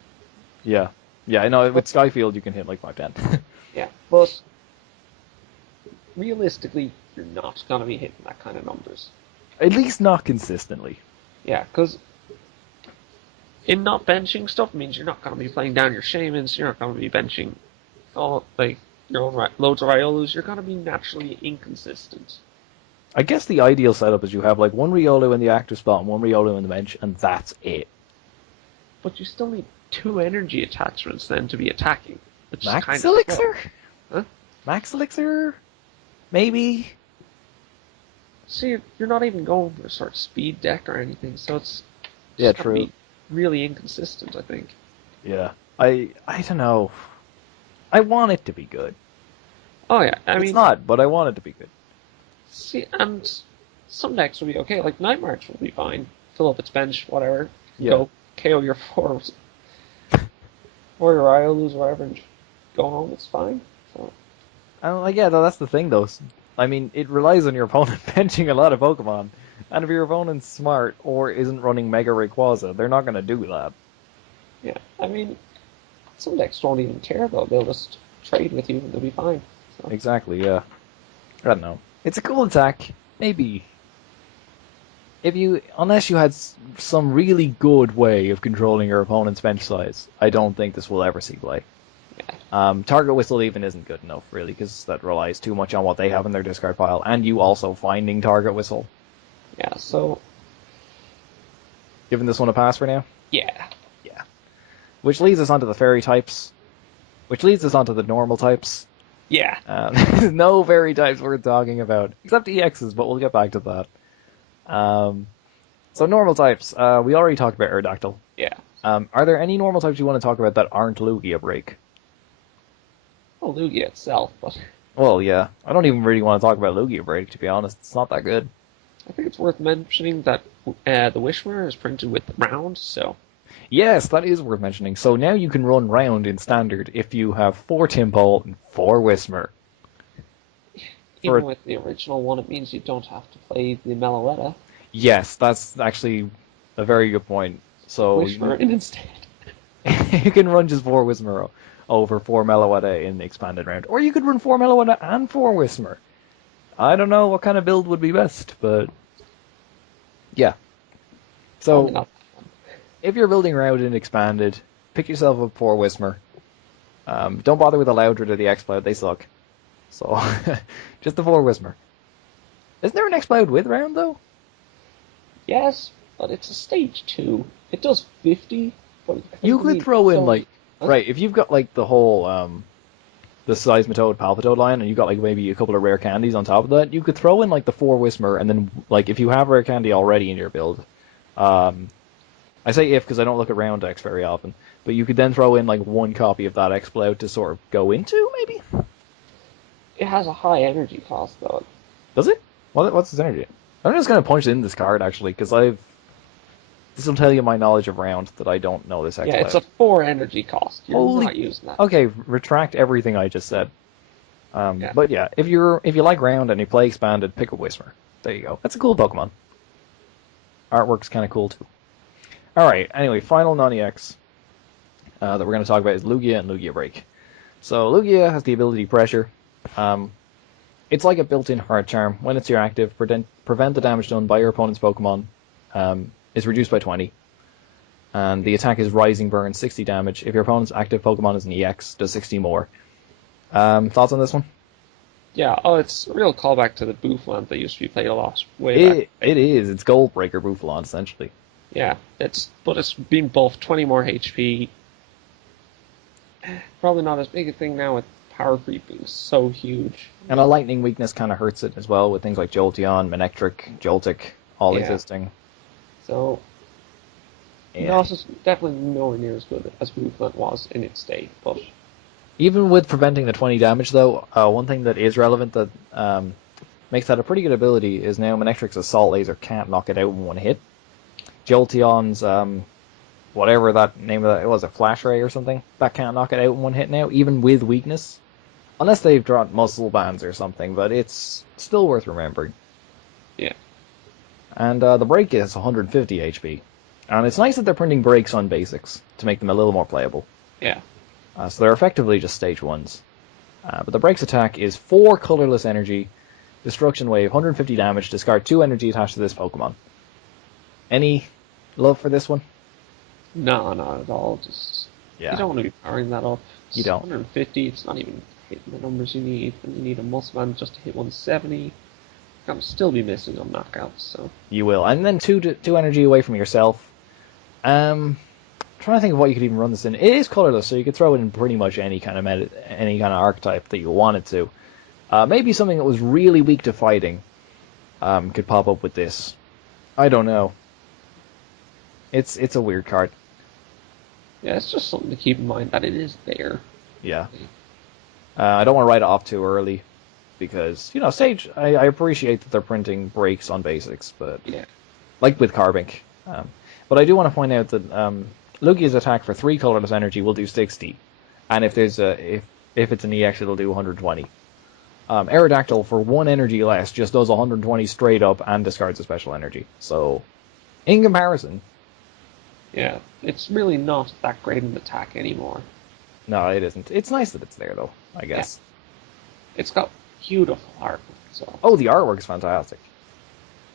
Yeah. Yeah, I know, with Skyfield you can hit like 510. Yeah, but realistically, you're not going to be hitting that kind of numbers. At least not consistently. Yeah, because in not benching stuff means you're not going to be playing down your Shamans, you're not going to be benching your own loads of Riolus, you're going to be naturally inconsistent. I guess the ideal setup is you have like one Riolu in the active spot and one Riolu in the bench, and that's it. But you still need 2 energy attachments then to be attacking. Which Max is kind Elixir? Huh? Max Elixir? Maybe? See, you're not even going for a sort of speed deck or anything, so it's true. Be really inconsistent, I think. Yeah. I don't know. I want it to be good. Oh yeah, I mean... It's not, but I want it to be good. See, and some decks will be okay, like Night March will be fine. Fill up its bench, whatever. Go KO your 4 or your Riolus, whatever, and go home, it's fine. So. That's the thing, though. I mean, it relies on your opponent benching a lot of Pokemon. And if your opponent's smart or isn't running Mega Rayquaza, they're not going to do that. Yeah, I mean, some decks won't even care, though. They'll just trade with you and they'll be fine. So. Exactly, yeah. I don't know. It's a cool attack. Maybe. Unless you had some really good way of controlling your opponent's bench size, I don't think this will ever see play. Yeah. Target Whistle even isn't good enough, really, because that relies too much on what they have in their discard pile, and you also finding Target Whistle. Yeah, so... Giving this one a pass for now? Yeah. Yeah. Which leads us onto the Fairy types. Which leads us onto the normal types. Yeah. No Fairy types worth talking about, except EXs, but we'll get back to that. So normal types. We already talked about Aerodactyl. Yeah. Are there any normal types you want to talk about that aren't Lugia break? Well, Lugia itself, but... Well, yeah. I don't even really want to talk about Lugia Break, to be honest. It's not that good. I think it's worth mentioning that the Whismur is printed with round, so Yes, that is worth mentioning. So now you can run round in standard if you have 4 Timpole and 4 Whismur. even with the original one, it means you don't have to play the Meloetta. Yes, that's actually a very good point. So Whismur in instead. you can run just 4 Whismur over 4 Meloetta in the expanded round. Or you could run 4 Meloetta and 4 Whismur. I don't know what kind of build would be best, but yeah. Probably So not. if you're building around in expanded, pick yourself up 4 Whismur. Don't bother with the Loudred or the X-Cloud, they suck. So just the 4 Whismur. Isn't there an X-Cloud with round though? Yes, but it's a stage 2. It does 50, but I think You could throw in so, like huh? right, if you've got like the whole the Seismitoad, Palpitoad line, and you got like maybe a couple of rare candies on top of that, you could throw in like the 4 Whismur, and then like if you have rare candy already in your build, I say if because I don't look at round decks very often, but you could then throw in like 1 copy of that X-Cloud to sort of go into maybe. It has a high energy cost, though. Does it? What's its energy? I'm just gonna punch in this card actually because this will tell you my knowledge of round that I don't know this Yeah, X-Cloud. it's a 4 energy cost. You're Holy. not using that. Okay, retract everything I just said. Yeah. But yeah, if you like round and you play expanded, pick a Whismur. There you go. That's a cool Pokemon. Artwork's kind of cool too. All right. Anyway, final non-EX that we're going to talk about is Lugia and Lugia Break. So Lugia has the ability Pressure. It's like a built-in Heart Charm. When it's your active, prevent the damage done by your opponent's Pokemon is reduced by 20. And the attack is Rising Burn, 60 damage. If your opponent's active Pokemon is an EX, does 60 more. Thoughts on this one? Yeah, it's a real callback to the Bouffalant that used to be played a lot way back. It is. It's Gold Breaker Bouffalant, essentially. Yeah, it's been buffed 20 more HP. Probably not as big a thing now with power creep being so huge. And a lightning weakness kind of hurts it as well with things like Jolteon, Manectric, Joltik, all Yeah. existing. So, no, it's definitely nowhere near as good as Bouffalant was in its day, but Even with preventing the 20 damage, though, one thing that is relevant that makes that a pretty good ability is now Manectric's Assault Laser can't knock it out in one hit. Jolteon's, whatever that name of that, it was a Flash Ray or something, that can't knock it out in one hit now, even with weakness. Unless they've dropped muscle bands or something, but it's still worth remembering. yeah. And the break is 150 HP. And it's nice that they're printing breaks on basics to make them a little more playable. Yeah. So they're effectively just stage 1s. But the break's attack is 4 colorless energy, destruction wave, 150 damage, discard 2 energy attached to this Pokemon. Any love for this one? No, not at all. Just you don't want to be powering that up. It's You don't. 150. It's not even hitting the numbers you need. And you need a Musman just to hit 170. You're gonna still be missing on knockouts. So You will. And then 2 energy away from yourself. Trying to think of what you could even run this in. It is colorless, so you could throw it in pretty much any kind of any kind of archetype that you wanted to. Maybe something that was really weak to fighting could pop up with this. I don't know. It's a weird card. yeah, it's just something to keep in mind that it is there. Yeah. I don't want to write it off too early because Sage. I appreciate that they're printing breaks on basics, but Yeah. like with Carbink. But I do want to point out that Lugia's attack for 3 colorless energy will do 60, and if there's if it's an EX, it'll do 120. Aerodactyl for 1 energy less just does 120 straight up and discards a special energy. So, in comparison, Yeah, it's really not that great an attack anymore. no, it isn't. It's nice that it's there though, I guess. It's got beautiful art. So Oh, the artwork is fantastic.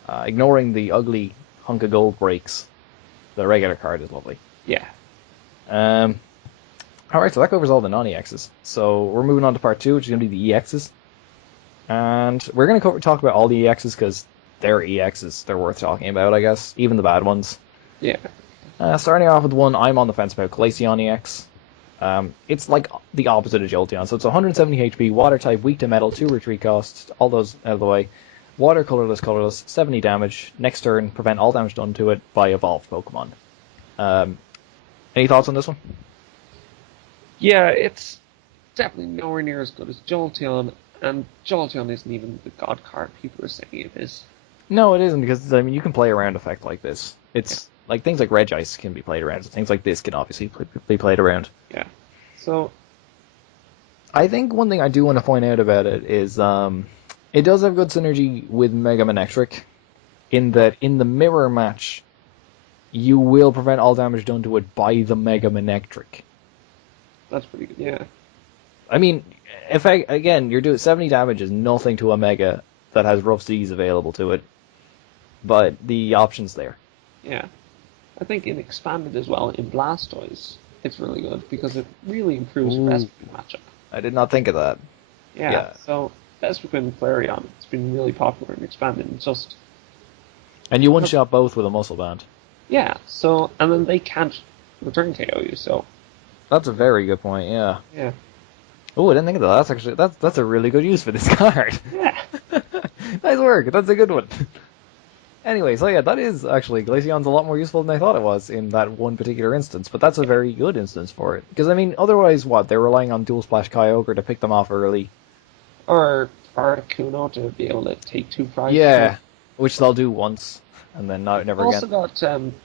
Ignoring the ugly hunk of gold breaks, the regular card is lovely. yeah, Alright, so that covers all the non-EXs. So we're moving on to part 2, which is going to be the EXs. And we're going to talk about all the EXs because they're EXs. They're worth talking about, I guess. Even the bad ones. yeah. Starting off with one I'm on the fence about, Glaceon EX. It's like the opposite of Jolteon. So it's 170 HP, Water type, weak to metal, 2 retreat cost, all those out of the way. Water, colorless, 70 damage. Next turn, prevent all damage done to it by evolved Pokemon. Any thoughts on this one? Yeah, it's definitely nowhere near as good as Jolteon, and Jolteon isn't even the god card people are saying it is. No, it isn't, because, I mean, you can play around effect like this. It's, like, things like Regice can be played around, so things like this can obviously be played around. Yeah. So, I think one thing I do want to point out about it is, it does have good synergy with Mega Manectric, in that in the mirror match, you will prevent all damage done to it by the Mega Manectric. that's pretty good, yeah. I mean, again, you're doing 70 damage is nothing to a Mega that has Rough Seas available to it, but the option's there. Yeah. I think in Expanded as well, in Blastoise, it's really good, because it really improves the Rescue matchup. I did not think of that. Yeah. So, Vespiquen and Flareon, it's been really popular in Expanded, and just... And you one-shot both with a Muscle Band. Yeah, so, and then they can't return KO you, so... That's a very good point, yeah. Yeah. Oh, I didn't think of that. That's actually, that's a really good use for this card. Yeah. Nice work, that's a good one. Anyway, so yeah, that is actually, Glaceon's a lot more useful than I thought it was in that one particular instance, but that's a very good instance for it. Because, I mean, otherwise, what, they're relying on Dual Splash Kyogre to pick them off early. Or Articuno to be able to take 2 prizes. Yeah, which they'll do once, and then never also again. got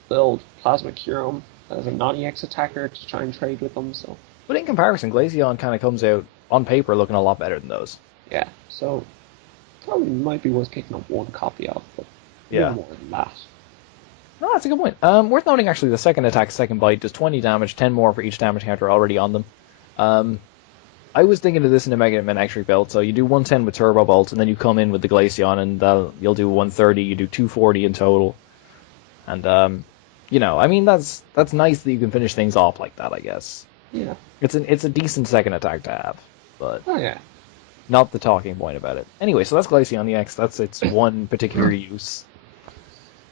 the old Plasma Curum as a non-EX attacker to try and trade with them, so... But in comparison, Glaceon kind of comes out, on paper, looking a lot better than those. Yeah, so... Probably might be worth picking up one copy of, but... Yeah. No more than that. No, that's a good point. Worth noting, actually, the second attack, second bite, does 20 damage, 10 more for each damage counter already on them. I was thinking of this in a Mega Manectric build, so you do 110 with Turbo Bolt, and then you come in with the Glaceon, and you'll do 130, you do 240 in total. And, you know, I mean, that's nice that you can finish things off like that, I guess. Yeah. It's a decent second attack to have, but Oh, yeah. not the talking point about it. Anyway, so that's Glaceon EX, that's its one particular use.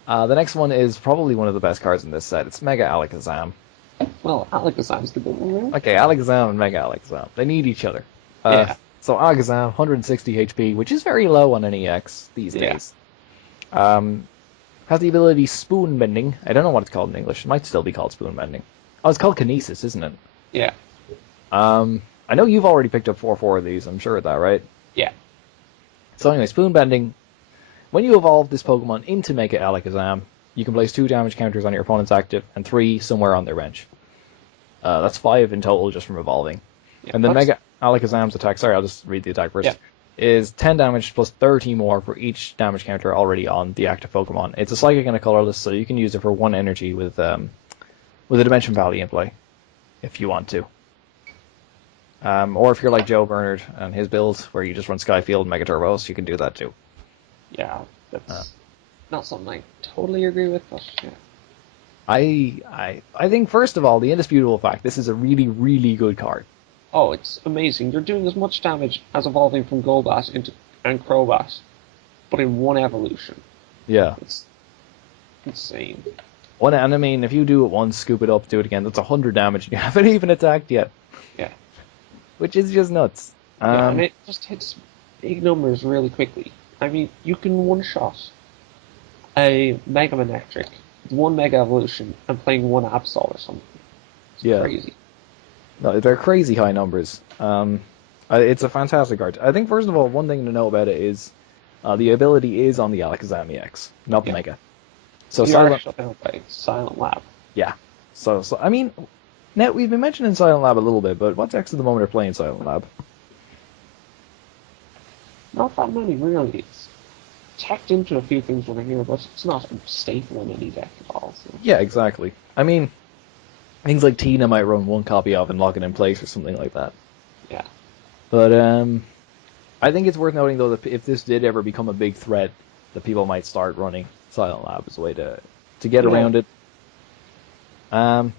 The next one is probably one of the best cards in this set. It's Mega Alakazam. Well, Alakazam's the good one, right? Okay, Alakazam and Mega Alakazam. They need each other. Yeah. So Alakazam, 160 HP, which is very low on an EX these days. Has the ability Spoon Bending. I don't know what it's called in English. It might still be called Spoon Bending. Oh, it's called Kinesis, isn't it? Yeah. I know you've already picked up 4 of these. I'm sure of that, right? Yeah. So anyway, Spoon Bending. When you evolve this Pokemon into Mega Alakazam, you can place 2 damage counters on your opponent's active and 3 somewhere on their bench. That's 5 in total just from evolving. Yeah, and then Mega Alakazam's attack, sorry, I'll just read the attack first, is 10 damage plus 30 more for each damage counter already on the active Pokemon. It's a Psychic and a Colorless, so you can use it for 1 energy with a Dimension Valley in play, if you want to. Or if you're like Joe Bernard and his build, where you just run Skyfield and Mega Turbos, you can do that too. Yeah, that's not something I totally agree with, but yeah. I think, first of all, the indisputable fact, this is a really, really good card. Oh, it's amazing. You're doing as much damage as evolving from Golbat and Crobat, but in 1 evolution. Yeah. It's insane. And I mean, if you do it once, scoop it up, do it again, that's 100 damage, and you haven't even attacked yet. Yeah. Which is just nuts. Yeah, and it just hits big numbers really quickly. I mean, you can one-shot a Mega Manectric, 1 Mega Evolution, and playing 1 Absol or something. It's crazy. No, they're crazy high numbers. It's a fantastic card. I think, first of all, one thing to know about it is the ability is on the Alakazam EX, not the Mega. So Silent Lab. Yeah. So I mean, now we've been mentioning Silent Lab a little bit, but what decks at the moment are playing Silent Lab? Not that many, really. It's tacked into a few things over here, but it's not a staple in any deck at all. So. Yeah, exactly. I mean, things like Tina might run 1 copy of and lock it in place or something like that. Yeah. But I think it's worth noting, though, that if this did ever become a big threat, that people might start running Silent Lab as a way to get around it. But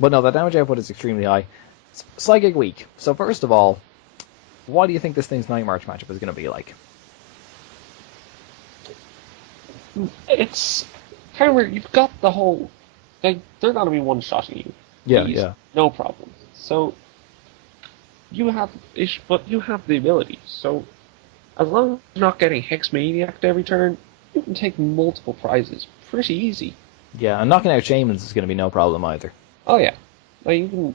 no, the damage output is extremely high. Psychic weak. So first of all, what do you think this thing's Night March matchup is going to be like? It's kind of weird. You've got the whole... they're going to be one-shotting you. Yeah. No problem. So, you have the ability. So, as long as you're not getting Hex Maniac every turn, you can take multiple prizes pretty easy. Yeah, and knocking out Shamans is going to be no problem either. Oh yeah. Like you can...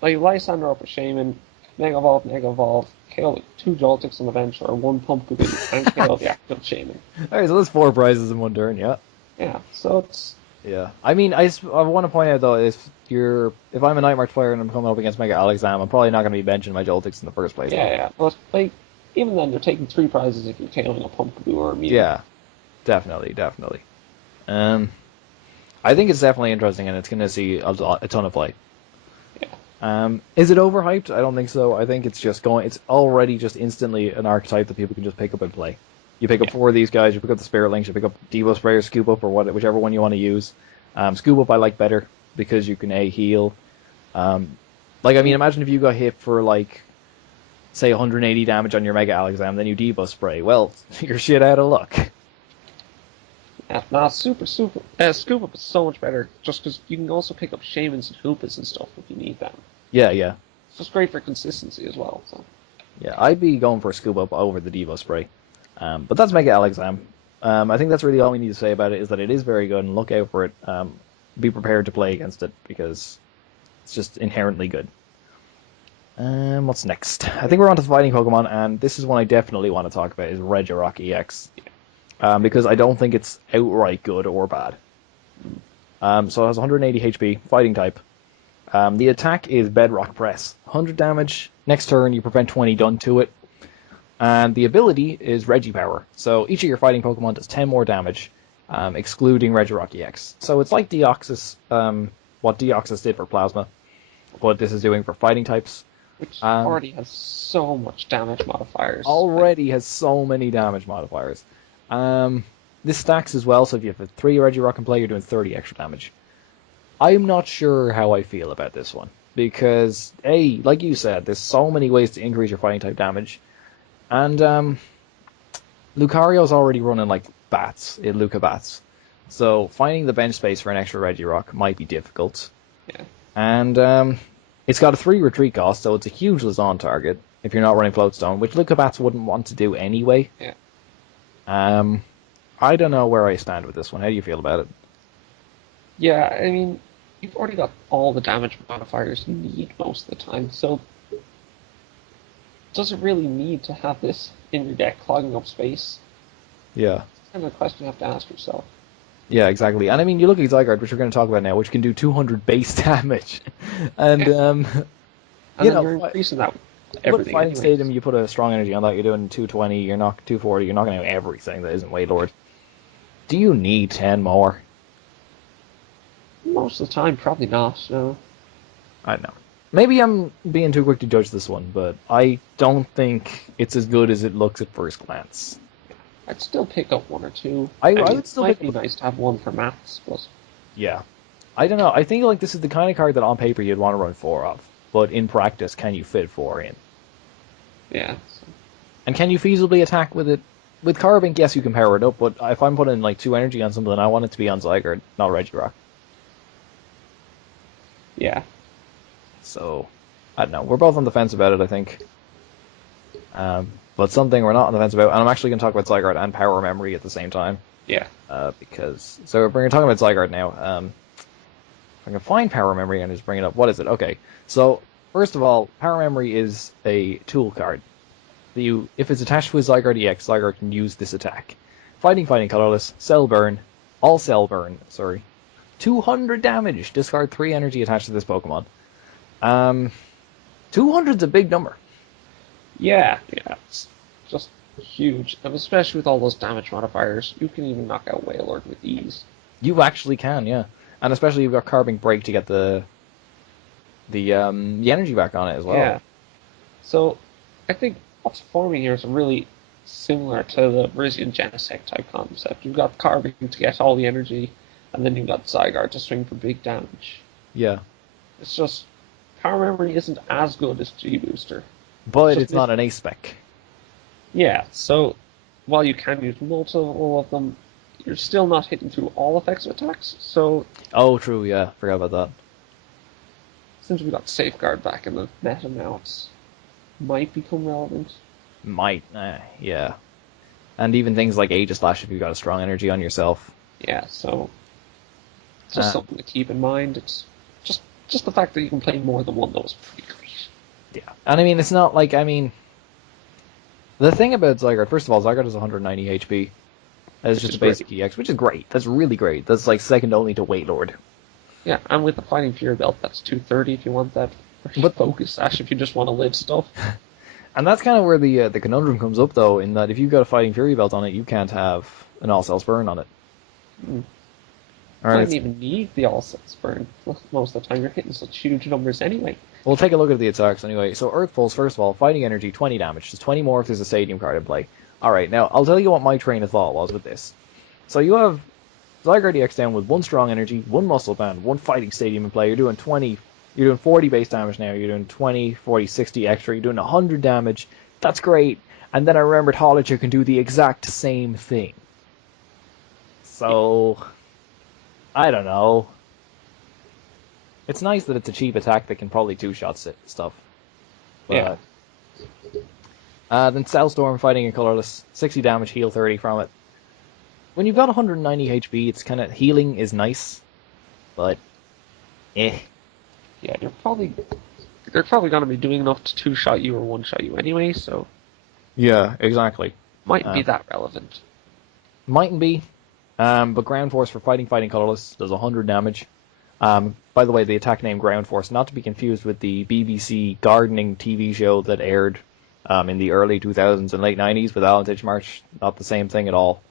like, Lysander up a Shaman, Mega Evolve, KO with 2 Joltix on the bench or 1 Pumpkaboo, and KO the active Shaman. Alright, so that's 4 prizes in one turn, yeah. Yeah, so it's... Yeah. I mean, I want to point out, though, if I'm a Night March player and I'm coming up against Mega Alakazam, I'm probably not going to be benching my Joltix in the first place. Yeah. But, like, even then, you're taking 3 prizes if you're KOing a Pumpkaboo or a Mew. Yeah. Definitely. I think it's definitely interesting, and it's going to see a ton of play. Yeah. Is it overhyped? I don't think so. I think it's already just instantly an archetype that people can just pick up and play. You pick up 4 of these guys, you pick up the Spirit Links, you pick up Devo Spray or Scoop Up, or whichever one you want to use. Scoop Up I like better, because you can heal. Imagine if you got hit for, say 180 damage on your Mega Alakazam, then you Devo Spray. Well, you're shit out of luck. Yeah, Scoop Up is so much better, just because you can also pick up Shamans and Hoopas and stuff if you need them. Yeah. It's just great for consistency as well. So. Yeah, I'd be going for Scoop Up over the Devo Spray. But that's Mega Alakazam. I think that's really all we need to say about it, is that it is very good, and look out for it. Be prepared to play against it, because it's just inherently good. What's next? I think we're on to the fighting Pokemon, and this is one I definitely want to talk about, is Regirock EX. Because I don't think it's outright good or bad. So it has 180 HP, fighting type. The attack is Bedrock Press. 100 damage, next turn you prevent 20 done to it. And the ability is Regipower. So each of your fighting Pokemon does 10 more damage, excluding Regirock EX. So it's like Deoxys, what Deoxys did for Plasma, what this is doing for fighting types. Which already has so much damage modifiers. Already has so many damage modifiers. This stacks as well, so if you have a 3 Regirock in play, you're doing 30 extra damage. I'm not sure how I feel about this one, because, like you said, there's so many ways to increase your fighting type damage. And Lucario's already running bats in Luca Bats, so finding the bench space for an extra Regirock might be difficult. Yeah. And it's got a 3 retreat cost, so it's a huge on target if you're not running Floatstone, which Luca Bats wouldn't want to do anyway. Yeah. I don't know where I stand with this one. How do you feel about it? Yeah, I mean, you've already got all the damage modifiers you need most of the time, so does it really need to have this in your deck clogging up space? Yeah. It's kind of a question you have to ask yourself. Yeah, exactly. And I mean, you look at Zygarde, which we're going to talk about now, which can do 200 base damage. And, you're increasing that with everything. Fighting Stadium, you put a strong energy on that, you're doing 220, you're not 240, you're knocking out everything that isn't Wailord. Do you need 10 more? Most of the time, probably not, no. I don't know. Maybe I'm being too quick to judge this one, but I don't think it's as good as it looks at first glance. I'd still pick up 1 or 2. I would still pick up. It might be nice to have 1 for maths, but... Yeah. I don't know. I think this is the kind of card that on paper you'd want to run 4 of, but in practice, can you fit 4 in? Yeah. So. And can you feasibly attack with it? With Carbink, yes, you can power it up, but if I'm putting 2 energy on something, I want it to be on Zygarde, not Regirock. Yeah. So, I don't know. We're both on the fence about it, I think. But something we're not on the fence about, and I'm actually going to talk about Zygarde and Power Memory at the same time. Yeah. So we're going to talk about Zygarde now. If I can find Power Memory and just bring it up. What is it? Okay. So, first of all, Power Memory is a tool card. If it's attached to a Zygarde EX, Zygarde can use this attack. Fighting, colorless, Cell Burn, all Cell Burn, 200 damage, discard 3 energy attached to this Pokemon. 200's a big number. Yeah, it's just huge. And especially with all those damage modifiers, you can even knock out Wailord with ease. You actually can, yeah. And especially you've got Carbink Break to get the energy back on it as well. Yeah. So, I think what's forming here is really similar to the Virizion Genesect type concept. You've got Carbink to get all the energy, and then you've got Zygarde to swing for big damage. Yeah. It's just, Power Memory isn't as good as G-Booster. But it's not an A-Spec. Yeah, so while you can use multiple of them, you're still not hitting through all effective attacks, so... Oh, true, yeah. Forgot about that. Since we got Safeguard back in the meta now, it might become relevant. Might, yeah. And even things like Aegislash if you've got a strong energy on yourself. Yeah, so... Just something to keep in mind. It's just the fact that you can play more than one, though, is pretty great. Yeah. And I mean, it's not like, I mean, the thing about Zygarde, first of all, Zygarde is 190 HP. That's just a basic EX, which is great. That's really great. That's like second only to Wailord. Yeah, and with the Fighting Fury belt, that's 230 if you want that. But Focus Sash if you just want to live stuff. And that's kind of where the conundrum comes up, though, in that if you've got a Fighting Fury belt on it, you can't have an All-Cells burn on it. Mm. Or You don't even need the All-Cells burn. Most of the time, you're hitting such huge numbers anyway. We'll take a look at the attacks anyway. So Earth Pulse, first of all, Fighting Energy, 20 damage. Just 20 more if there's a Stadium card in play. Alright, now, I'll tell you what my train of thought was with this. So you have Zygarde EX down with 1 Strong Energy, 1 Muscle Band, 1 Fighting Stadium in play. You're doing 40 base damage now. You're doing 20, 40, 60 extra. You're doing 100 damage. That's great. And then I remembered Holager can do the exact same thing. So, I don't know. It's nice that it's a cheap attack that can probably two-shot stuff. But, yeah. Then Storm, Fighting and Colorless, 60 damage, heal 30 from it. When you've got 190 HP, it's kind of, healing is nice, but, Yeah, they're probably going to be doing enough to two-shot you or one-shot you anyway, so... Yeah, exactly. Mightn't be that relevant. Mightn't be, but Ground Force for Fighting Colorless does 100 damage. By the way, the attack name Ground Force, not to be confused with the BBC gardening TV show that aired in the early 2000s and late 90s with Alan Titchmarsh. Not the same thing at all.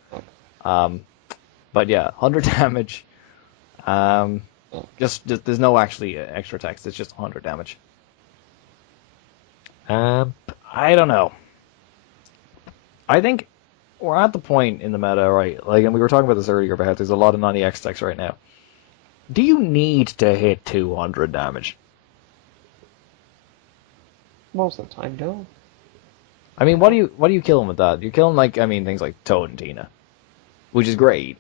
But yeah, 100 damage. Just there's no actually extra text. It's just 100 damage. I don't know. I think we're at the point in the meta, right? Like, and we were talking about this earlier about how there's a lot of non-EX decks right now. Do you need to hit 200 damage? Most of the time, no. I mean, what do you kill them with that? You're killing things like Toad and Tina, which is great.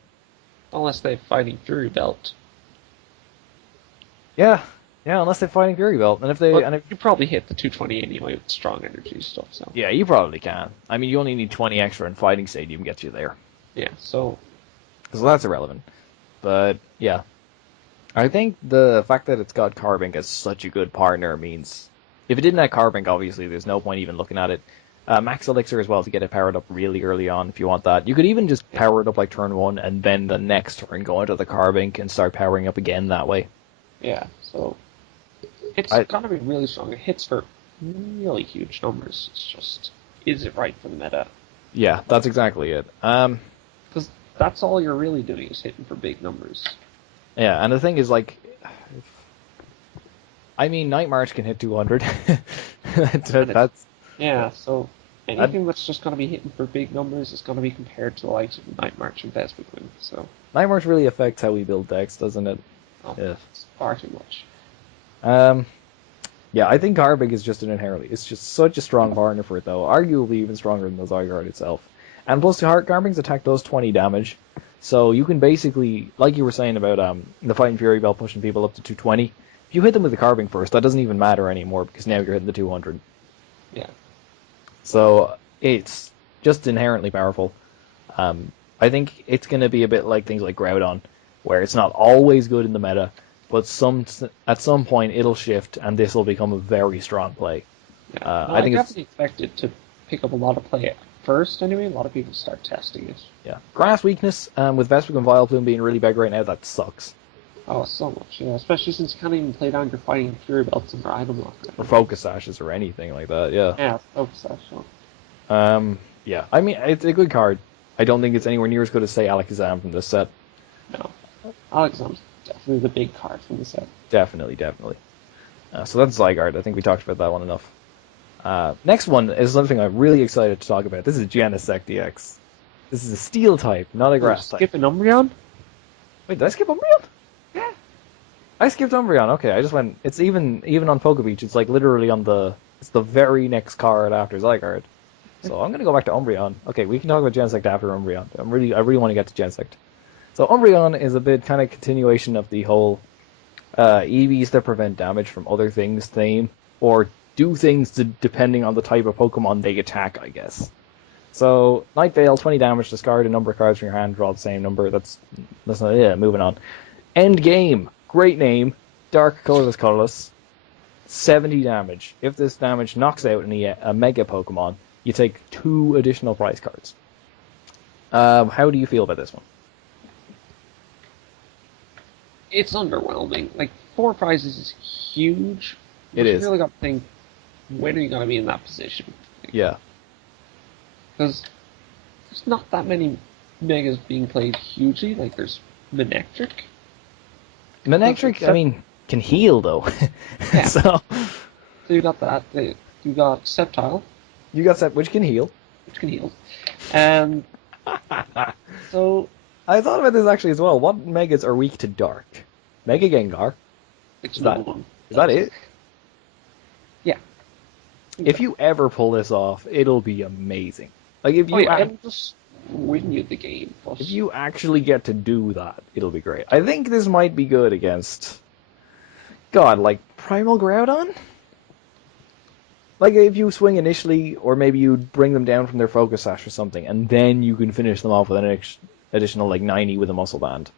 Unless they're Fighting Fury belt. Yeah, unless they're Fighting Fury belt, and if you probably hit the 220 anyway with strong energy stuff. So yeah, you probably can. I mean, you only need 20 extra, and Fighting Stadium gets you there. Yeah, so that's irrelevant. But yeah, I think the fact that it's got Carbink as such a good partner means if it didn't have Carbink, obviously there's no point even looking at it. Max Elixir as well to get it powered up really early on if you want that. You could even just power it up like turn 1 and then the next turn go into the Carbink and start powering up again that way. Yeah, so it's going to be really strong. It hits for really huge numbers. It's just, is it right for the meta? Yeah, that's exactly it. Because that's all you're really doing is hitting for big numbers. Yeah, and the thing is, like, Night March can hit 200. That's... Yeah, so anything that's just going to be hitting for big numbers is going to be compared to the likes of Night March and Vespiquen, so... Night March really affects how we build decks, doesn't it? Oh, yeah. It's far too much. Yeah, I think Carbink is just it's just such a strong partner for it, though. Arguably even stronger than the Zygarde itself. And plus, Carbink's attack does 20 damage, so you can basically, like you were saying about the Fighting Fury belt pushing people up to 220, if you hit them with the Carbink first, that doesn't even matter anymore, because now you're hitting the 200. Yeah. So, it's just inherently powerful. I think it's going to be a bit like things like Groudon, where it's not always good in the meta, but at some point it'll shift, and this will become a very strong play. Yeah. I think definitely expect it to pick up a lot of play at first, anyway. A lot of people start testing it. Yeah. Grass weakness, with Vespiquen and Vileplume being really big right now, that sucks. Oh, so much, yeah. Especially since you can't even play down your Fighting Fury belts under item lock. Or Focus Sashes or anything like that, yeah. Yeah, Focus Sash. Yeah. I mean, it's a good card. I don't think it's anywhere near as good as, say, Alakazam from this set. No. Alakazam's definitely the big card from the set. Definitely. So that's Zygarde. I think we talked about that one enough. Next one is something I'm really excited to talk about. This is Genesect EX. This is a steel type, not a grass type. Skipping Umbreon? Wait, did I skip Umbreon? Yeah. I skipped Umbreon. Okay, I just went. It's even on Pokebeach. It's like literally it's the very next card after Zygarde. So I'm gonna go back to Umbreon. Okay, we can talk about Genesect after Umbreon. I really want to get to Genesect. So Umbreon is a bit kind of continuation of the whole EVs that prevent damage from other things theme, or do things depending on the type of Pokemon they attack, I guess. So Night Veil, 20 damage, discard a number of cards from your hand, draw the same number. That's not it. Moving on. End Game, great name. Dark, colorless. 70 damage. If this damage knocks out a Mega Pokemon, you take 2 additional prize cards. How do you feel about this one? It's underwhelming. Like, 4 prizes is huge. It is. You really got to think, when are you going to be in that position? Yeah. Because there's not that many Megas being played hugely. Like, there's Manectric. Manectric, I mean, can heal, though. Yeah. So you got that. You got Sceptile. You got that, which can heal. Which can heal. And so... I thought about this actually as well. What Megas are weak to Dark? Mega Gengar. It's not one. Is that it? Yeah. If you ever pull this off, it'll be amazing. Like, if you... it'll just win you the game. But... If you actually get to do that, it'll be great. I think this might be good against... God, like, Primal Groudon? Like, if you swing initially, or maybe you bring them down from their Focus Sash or something, and then you can finish them off with an additional, like, 90 with a Muscle Band.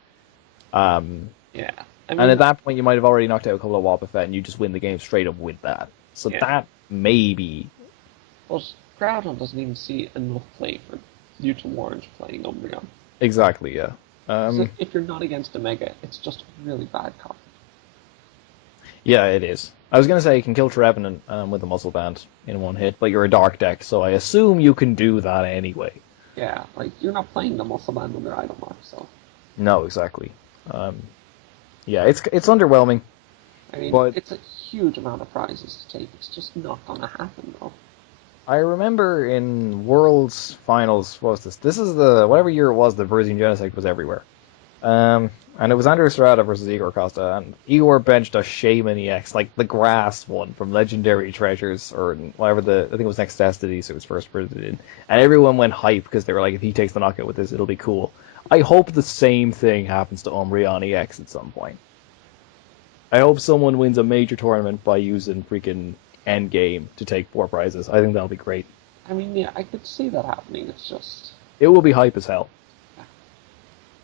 Yeah. I mean, and at that point, you might have already knocked out a couple of Wobbuffet, and you just win the game straight up with that. So that maybe... But Groudon doesn't even see enough play for you to warrant playing Umbreon. Exactly, yeah. So if you're not against a Mega, it's just a really bad card. Yeah, it is. I was going to say you can kill Trevenant with a Muscle Band in one hit, but you're a Dark deck, so I assume you can do that anyway. Yeah, like, you're not playing the Muscle Band under Idle Mark, so... No, exactly. Yeah, it's underwhelming. I mean, but it's a huge amount of prizes to take. It's just not going to happen, though. I remember in Worlds Finals, what was this? This is whatever year it was, the Brazilian Genesect was everywhere. And it was Andrew Serrata versus Igor Costa, and Igor benched a Shaman EX, like the grass one from Legendary Treasures, or whatever I think it was Next Destiny, so it was first printed in. And everyone went hype, because they were like, if he takes the knockout with this, it'll be cool. I hope the same thing happens to Umbreon EX at some point. I hope someone wins a major tournament by using freaking Endgame to take 4 prizes. I think that'll be great. I mean, yeah, I could see that happening, it's just... It will be hype as hell.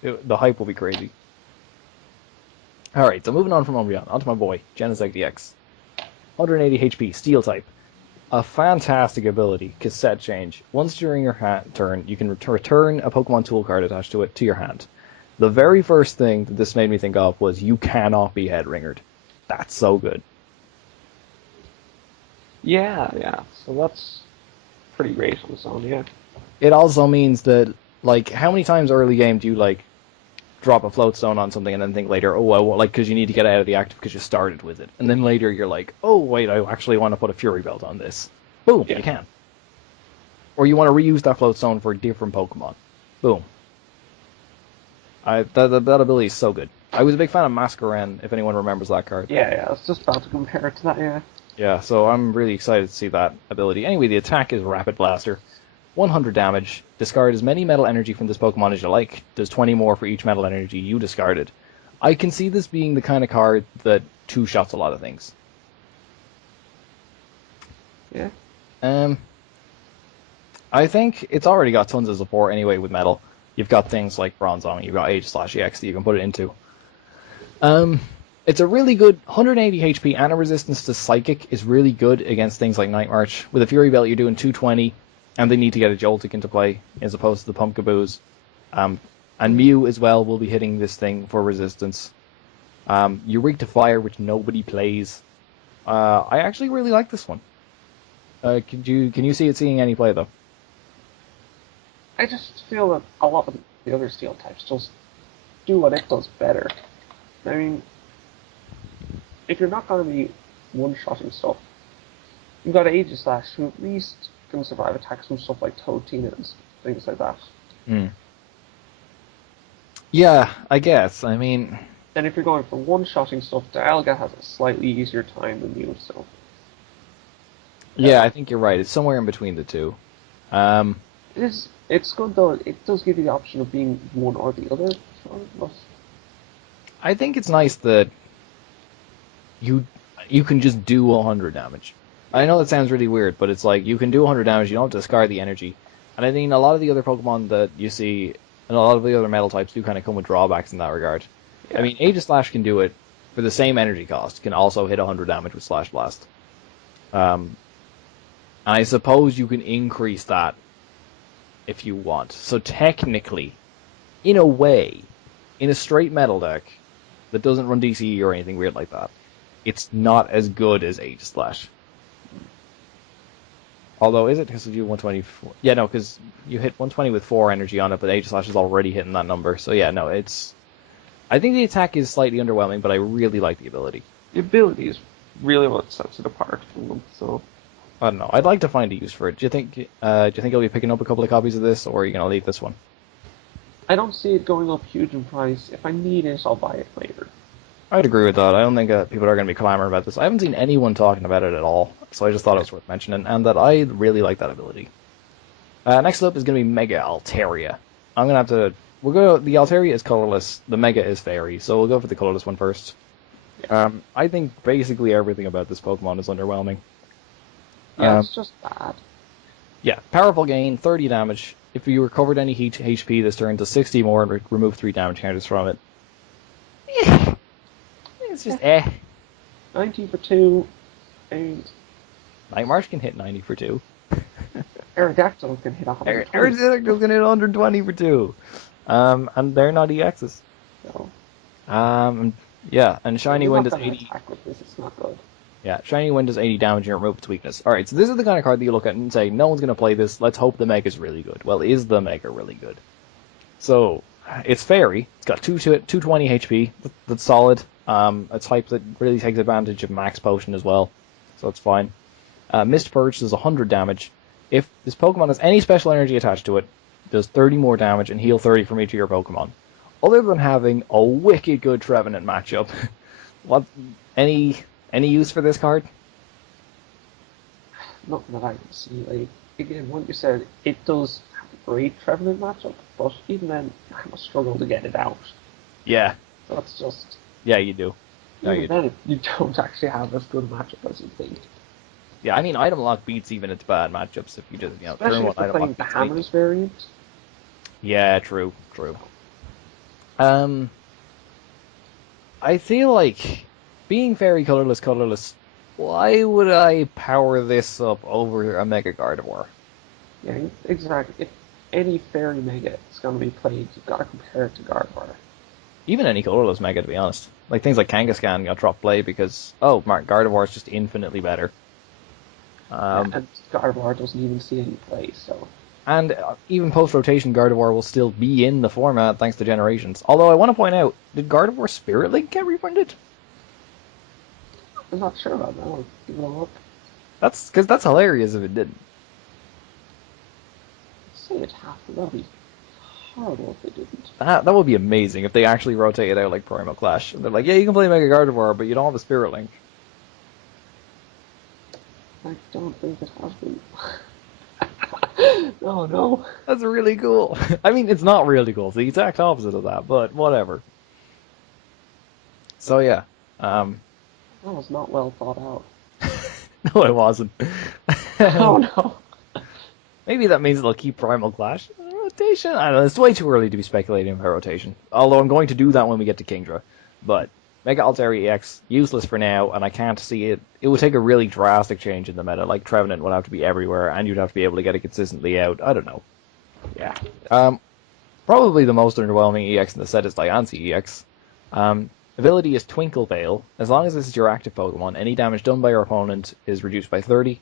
The hype will be crazy. Alright, so moving on from Umbreon, onto my boy, Genesect EX. 180 HP, Steel type. A fantastic ability, Cassette Change. Once during your turn, you can return a Pokemon tool card attached to it to your hand. The very first thing that this made me think of was you cannot be head-ringered. That's so good. Yeah. So that's pretty great on its own, yeah. It also means that, like, how many times early game do you, like, drop a float stone on something and then think later, oh, I won't, like, because you need to get out of the active because you started with it. And then later you're like, oh, wait, I actually want to put a Fury Belt on this. Boom, you can. Or you want to reuse that float stone for a different Pokemon. Boom. That ability is so good. I was a big fan of Masquerain, if anyone remembers that card. Yeah, I was just about to compare it to that, yeah. Yeah, so I'm really excited to see that ability. Anyway, the attack is Rapid Blaster. 100 damage. Discard as many metal energy from this Pokemon as you like. Does 20 more for each metal energy you discarded. I can see this being the kind of card that two-shots a lot of things. Yeah. I think it's already got tons of support anyway with metal. You've got things like Bronzong, you've got Aerodactyl that you can put it into. It's a really good 180 HP and a resistance to Psychic is really good against things like Night March. With a Fury Belt, you're doing 220, and they need to get a Joltik into play as opposed to the Pumpkaboos. And Mew as well will be hitting this thing for resistance. You're weak to fire, which nobody plays. I actually really like this one. Can you see it seeing any play though? I just feel that a lot of the other Steel types just do what it does better. I mean, if you're not going to be one-shotting stuff, you've got Aegislash, who at least can survive attacks from stuff like Toadina and things like that. Yeah, I guess. I mean... And if you're going for one-shotting stuff, Dialga has a slightly easier time than you, so... Yeah, I think you're right. It's somewhere in between the two. It's good, though. It does give you the option of being one or the other. But... I think it's nice that you can just do 100 damage. I know that sounds really weird, but it's like, you can do 100 damage, you don't have to discard the energy. And I think a lot of the other Pokemon that you see, and a lot of the other metal types do kind of come with drawbacks in that regard. Yeah. I mean, Aegislash can do it, for the same energy cost, can also hit 100 damage with Slash Blast. And I suppose you can increase that if you want. So technically, in a way, in a straight metal deck that doesn't run DCE or anything weird like that, it's not as good as Aegislash. Although, is it? Because you do 124. Yeah, no, because you hit 120 with 4 energy on it, but Aegislash is already hitting that number. So yeah, no, it's... I think the attack is slightly underwhelming, but I really like the ability. The ability is really what sets it apart from them, so... I don't know. I'd like to find a use for it. Do you think you'll be picking up a couple of copies of this, or are you going to leave this one? I don't see it going up huge in price. If I need it, I'll buy it later. I'd agree with that. I don't think people are going to be clamoring about this. I haven't seen anyone talking about it at all, so I just thought it was worth mentioning, and that I really like that ability. Next up is going to be Mega Altaria. I'm going to have to... The Altaria is colorless, the Mega is fairy, so we'll go for the colorless one first. Yeah. I think basically everything about this Pokemon is underwhelming. Yeah, it's just bad. Yeah, powerful gain, 30 damage. If you recovered any HP this turn, does 60 more and remove 3 damage counters from it. It's just 90 for 2, and... Night March can hit 90 for 2. Aerodactyl can hit 120. Aerodactyl can hit 120 for 2. And they're not EXs. So, yeah, and Shiny Wind does 80... attack with this, it's not good. Yeah, Shiny Wind does 80 damage and remove its weakness. Alright, so this is the kind of card that you look at and say, no one's going to play this, let's hope the Mega's really good. Well, is the Mega really good? So, it's fairy, it's got 220 HP, that's solid. A type that really takes advantage of Max Potion as well, so it's fine. Mist Purge does 100 damage. If this Pokemon has any special energy attached to it, it does 30 more damage and heal 30 from each of your Pokemon. Other than having a wicked good Trevenant matchup, what any use for this card? Nothing that I can see. Like, again, what you said, it does have a great Trevenant matchup, but even then, I have a struggle to get it out. Yeah. So that's just... Yeah, you do. No, even then, you don't actually have as good a matchup as you think. Yeah, I mean, item lock beats even its bad matchups if you just, especially if you're playing the Hammers variant. Yeah, true. I feel like, being fairy colorless, why would I power this up over a Mega Gardevoir? Yeah, exactly. If any fairy Mega is going to be played, you've got to compare it to Gardevoir. Even any colorless Mega, to be honest. Like, things like Kangaskhan got dropped play because, Gardevoir is just infinitely better. And Gardevoir doesn't even see any play, so... And even post-rotation, Gardevoir will still be in the format thanks to Generations. Although I want to point out, did Gardevoir Spirit Link get reprinted? I'm not sure about that. I'll give it a look. That's hilarious if it didn't. I'd say it half, but that'd be horrible if they didn't. That would be amazing if they actually rotate it out like Primal Clash. They're like, yeah, you can play Mega Gardevoir, but you don't have a Spirit Link. I don't think it has been. No. That's really cool. I mean, it's not really cool. It's the exact opposite of that, but whatever. So yeah. That was not well thought out. No, it wasn't. Oh no. Maybe that means they'll keep Primal Clash rotation. I don't know. It's way too early to be speculating about rotation. Although I'm going to do that when we get to Kingdra. But Mega Altaria EX, useless for now, and I can't see it. It would take a really drastic change in the meta. Like, Trevenant would have to be everywhere, and you'd have to be able to get it consistently out. I don't know. Yeah. Probably the most underwhelming EX in the set is Diancie EX. Ability is Twinkle Veil. As long as this is your active Pokemon, any damage done by your opponent is reduced by 30.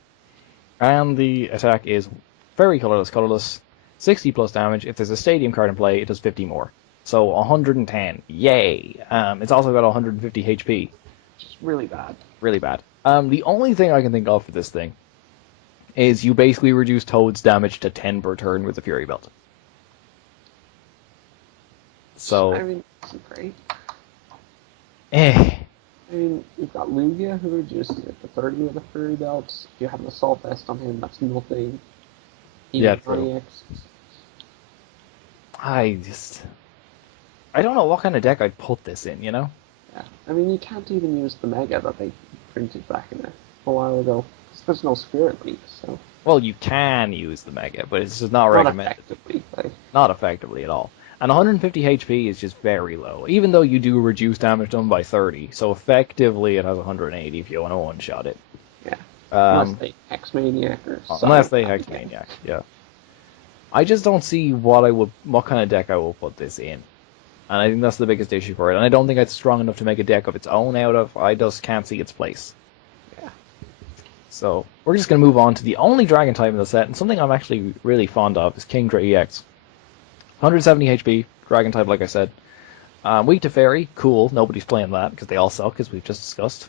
And the attack is very colorless, 60 plus damage. If there's a Stadium card in play, it does 50 more. So 110. Yay! It's also got 150 HP. Just really bad. Really bad. The only thing I can think of for this thing is you basically reduce Toad's damage to 10 per turn with the Fury Belt. So... I mean, it's great. I mean, you've got Lugia, who reduces it to 30 with a Fury Belt. If you have an Assault Vest on him, that's nothing. Yeah, true. I don't know what kind of deck I'd put this in, you know? Yeah. I mean, you can't even use the Mega that they printed back in a while ago. Because there's no Spirit Leaf, so... Well, you can use the Mega, but it's just not recommended. Effectively, like... Not effectively at all. And 150 HP is just very low, even though you do reduce damage done by 30. So effectively, it has 180 if you want to one-shot it. Yeah. Unless they Hex Maniac or something. Unless they Hex Maniac, yeah. I just don't see what kind of deck I will put this in. And I think that's the biggest issue for it. And I don't think it's strong enough to make a deck of its own out of. I just can't see its place. Yeah. So we're just going to move on to the only Dragon type in the set, and something I'm actually really fond of is Kingdra EX. 170 HP, Dragon type, like I said. Weak to Fairy, cool. Nobody's playing that because they all suck, as we've just discussed.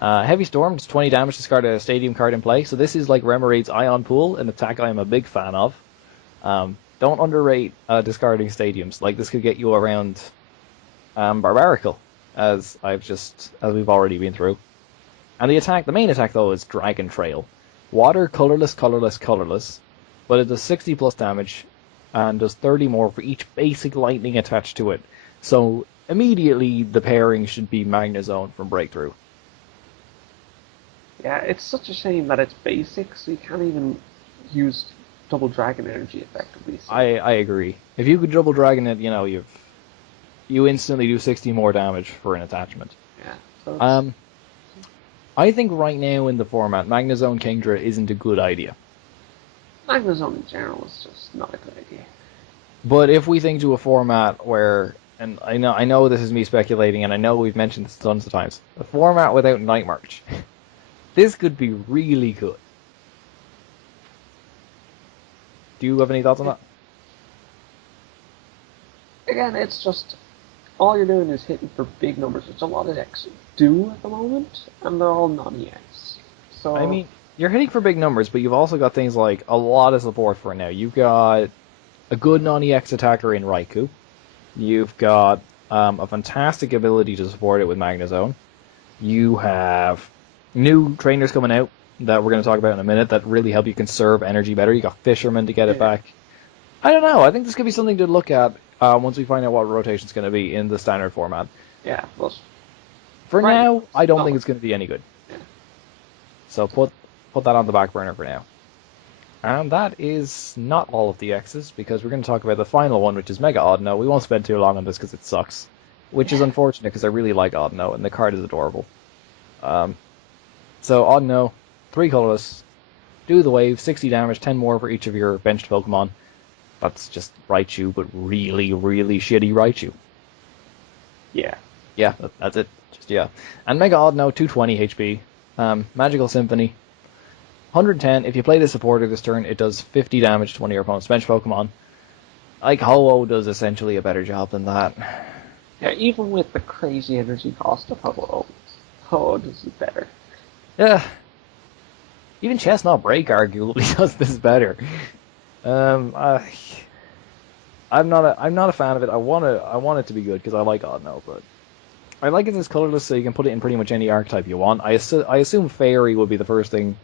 Heavy Storm, does 20 damage, discard a Stadium card in play. So this is like Remoraid's Ion Pool, an attack I am a big fan of. Don't underrate discarding Stadiums. Like, this could get you around Barbaracle, as we've already been through. And the main attack though, is Dragon Trail. Water, colorless, colorless, colorless, but it does 60 plus damage and does 30 more for each basic lightning attached to it. So immediately the pairing should be Magnezone from Breakthrough. Yeah, it's such a shame that it's basic, so you can't even use double Dragon energy effectively. So. I agree. If you could double Dragon it, you instantly do 60 more damage for an attachment. Yeah. So I think right now in the format, Magnezone Kingdra isn't a good idea. Magnezone in general is just not a good idea. But if we think to a format where, and I know this is me speculating, and I know we've mentioned this tons of times, a format without Night March, this could be really good. Do you have any thoughts on that? Again, it's just all you're doing is hitting for big numbers, which a lot of decks do at the moment, and they're all non-EX. So I mean, you're hitting for big numbers, but you've also got things like a lot of support for it now. You've got a good non-EX attacker in Raikou. You've got a fantastic ability to support it with Magnezone. You have new trainers coming out that we're going to talk about in a minute that really help you conserve energy better. You got Fisherman to get it back. I don't know. I think this could be something to look at once we find out what rotation's going to be in the standard format. Yeah, well, for now, I don't think it's going to be any good. Yeah. So put that on the back burner for now. And that is not all of the X's, because we're going to talk about the final one, which is Mega Audino. We won't spend too long on this because it sucks, which is unfortunate because I really like Audino, and the card is adorable. So Audino, 3 colorless, do the wave, 60 damage, 10 more for each of your benched Pokemon. That's just Raichu, but really, really shitty Raichu. Yeah. Yeah, that's it. Just, yeah. And Mega Audino, 220 HP. Magical Symphony, 110. If you play the supporter this turn, it does 50 damage to one of your opponent's bench Pokemon. Like, Ho-Oh does essentially a better job than that. Yeah, even with the crazy energy cost of Ho-Oh does it better. Yeah. Even Chestnut Break arguably does this better. I'm not a fan of it. I want it to be good because I like Audino, but I like it as colorless, so you can put it in pretty much any archetype you want. I assume Fairy would be the first thing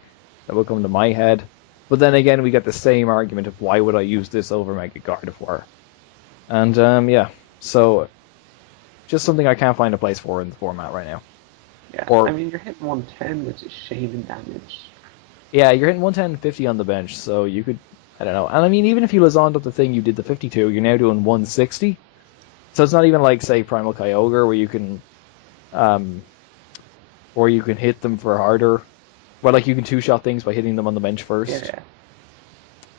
that would come to my head, but then again we get the same argument of why would I use this over Mega Gardevoir, and yeah, so just something I can't find a place for in the format right now. Yeah, I mean you're hitting 110, which is shaming damage. Yeah, you're hitting 110, 50 on the bench, so you could. I don't know. And I mean, even if you Lazoned up the thing, you did the 52, you're now doing 160. So it's not even like, say, Primal Kyogre, where you can hit them for harder. Where, like, you can two-shot things by hitting them on the bench first.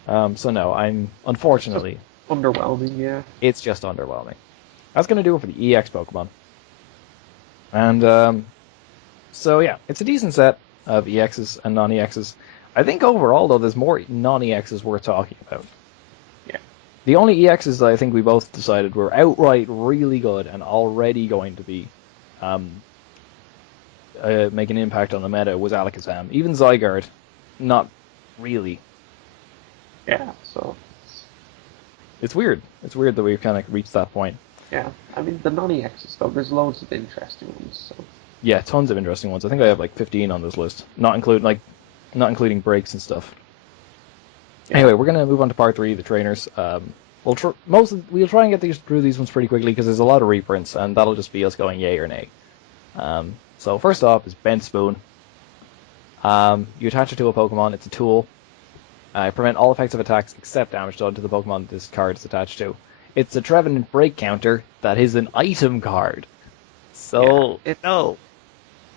Yeah. So no, unfortunately... It's underwhelming, yeah. It's just underwhelming. That's going to do it for the EX Pokemon. And, so yeah, it's a decent set of EXs and non-EXs. I think overall, though, there's more non-EXs worth talking about. Yeah. The only EXs that I think we both decided were outright really good and already going to be make an impact on the meta was Alakazam. Even Zygarde, not really. Yeah, so... It's weird. It's weird that we've kind of reached that point. Yeah, I mean, the non-EXs, though, there's loads of interesting ones, so... Yeah, tons of interesting ones. I think I have like 15 on this list. Not including breaks and stuff. Yeah. Anyway, we're going to move on to part 3, the trainers. We'll try and get through these ones pretty quickly because there's a lot of reprints, and that'll just be us going yay or nay. So first off is Bent Spoon. You attach it to a Pokemon, it's a tool. Prevent all effective attacks except damage done to the Pokemon this card is attached to. it's a Trevenant break counter that is an item card. So, no.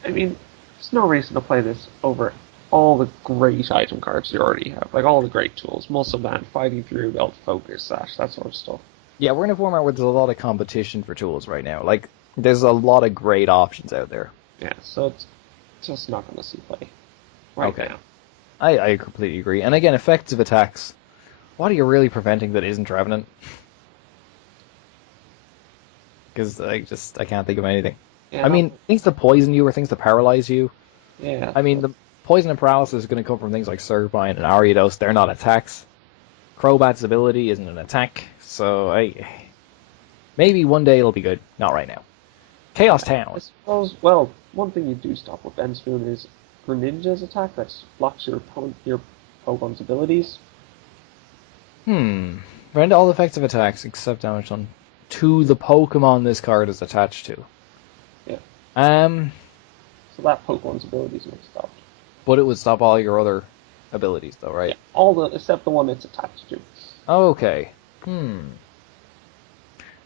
I mean, there's no reason to play this over all the great item cards you already have. Like, all the great tools. Muscle Band, Fighting Through, Belt Focus, Sash, that sort of stuff. Yeah, we're in a format where there's a lot of competition for tools right now. Like, there's a lot of great options out there. Yeah, so it's just not going to see play right now. I completely agree. And again, effective attacks. What are you really preventing that isn't Trevenant? Because I can't think of anything. Yeah, I mean, things that poison you or things that paralyze you. Yeah. I mean, the poison and paralysis is going to come from things like Surfbind and Ariados. They're not attacks. Crobat's ability isn't an attack. So, maybe one day it'll be good. Not right now. Chaos Town. I suppose, well, one thing you do stop with Benspoon is Greninja's attack that blocks your Pokemon's abilities. Render all effective attacks except damage done to the Pokemon this card is attached to. Yeah. So that Pokemon's abilities would stop. But it would stop all your other abilities, though, right? Yeah, except the one it's attached to. Okay.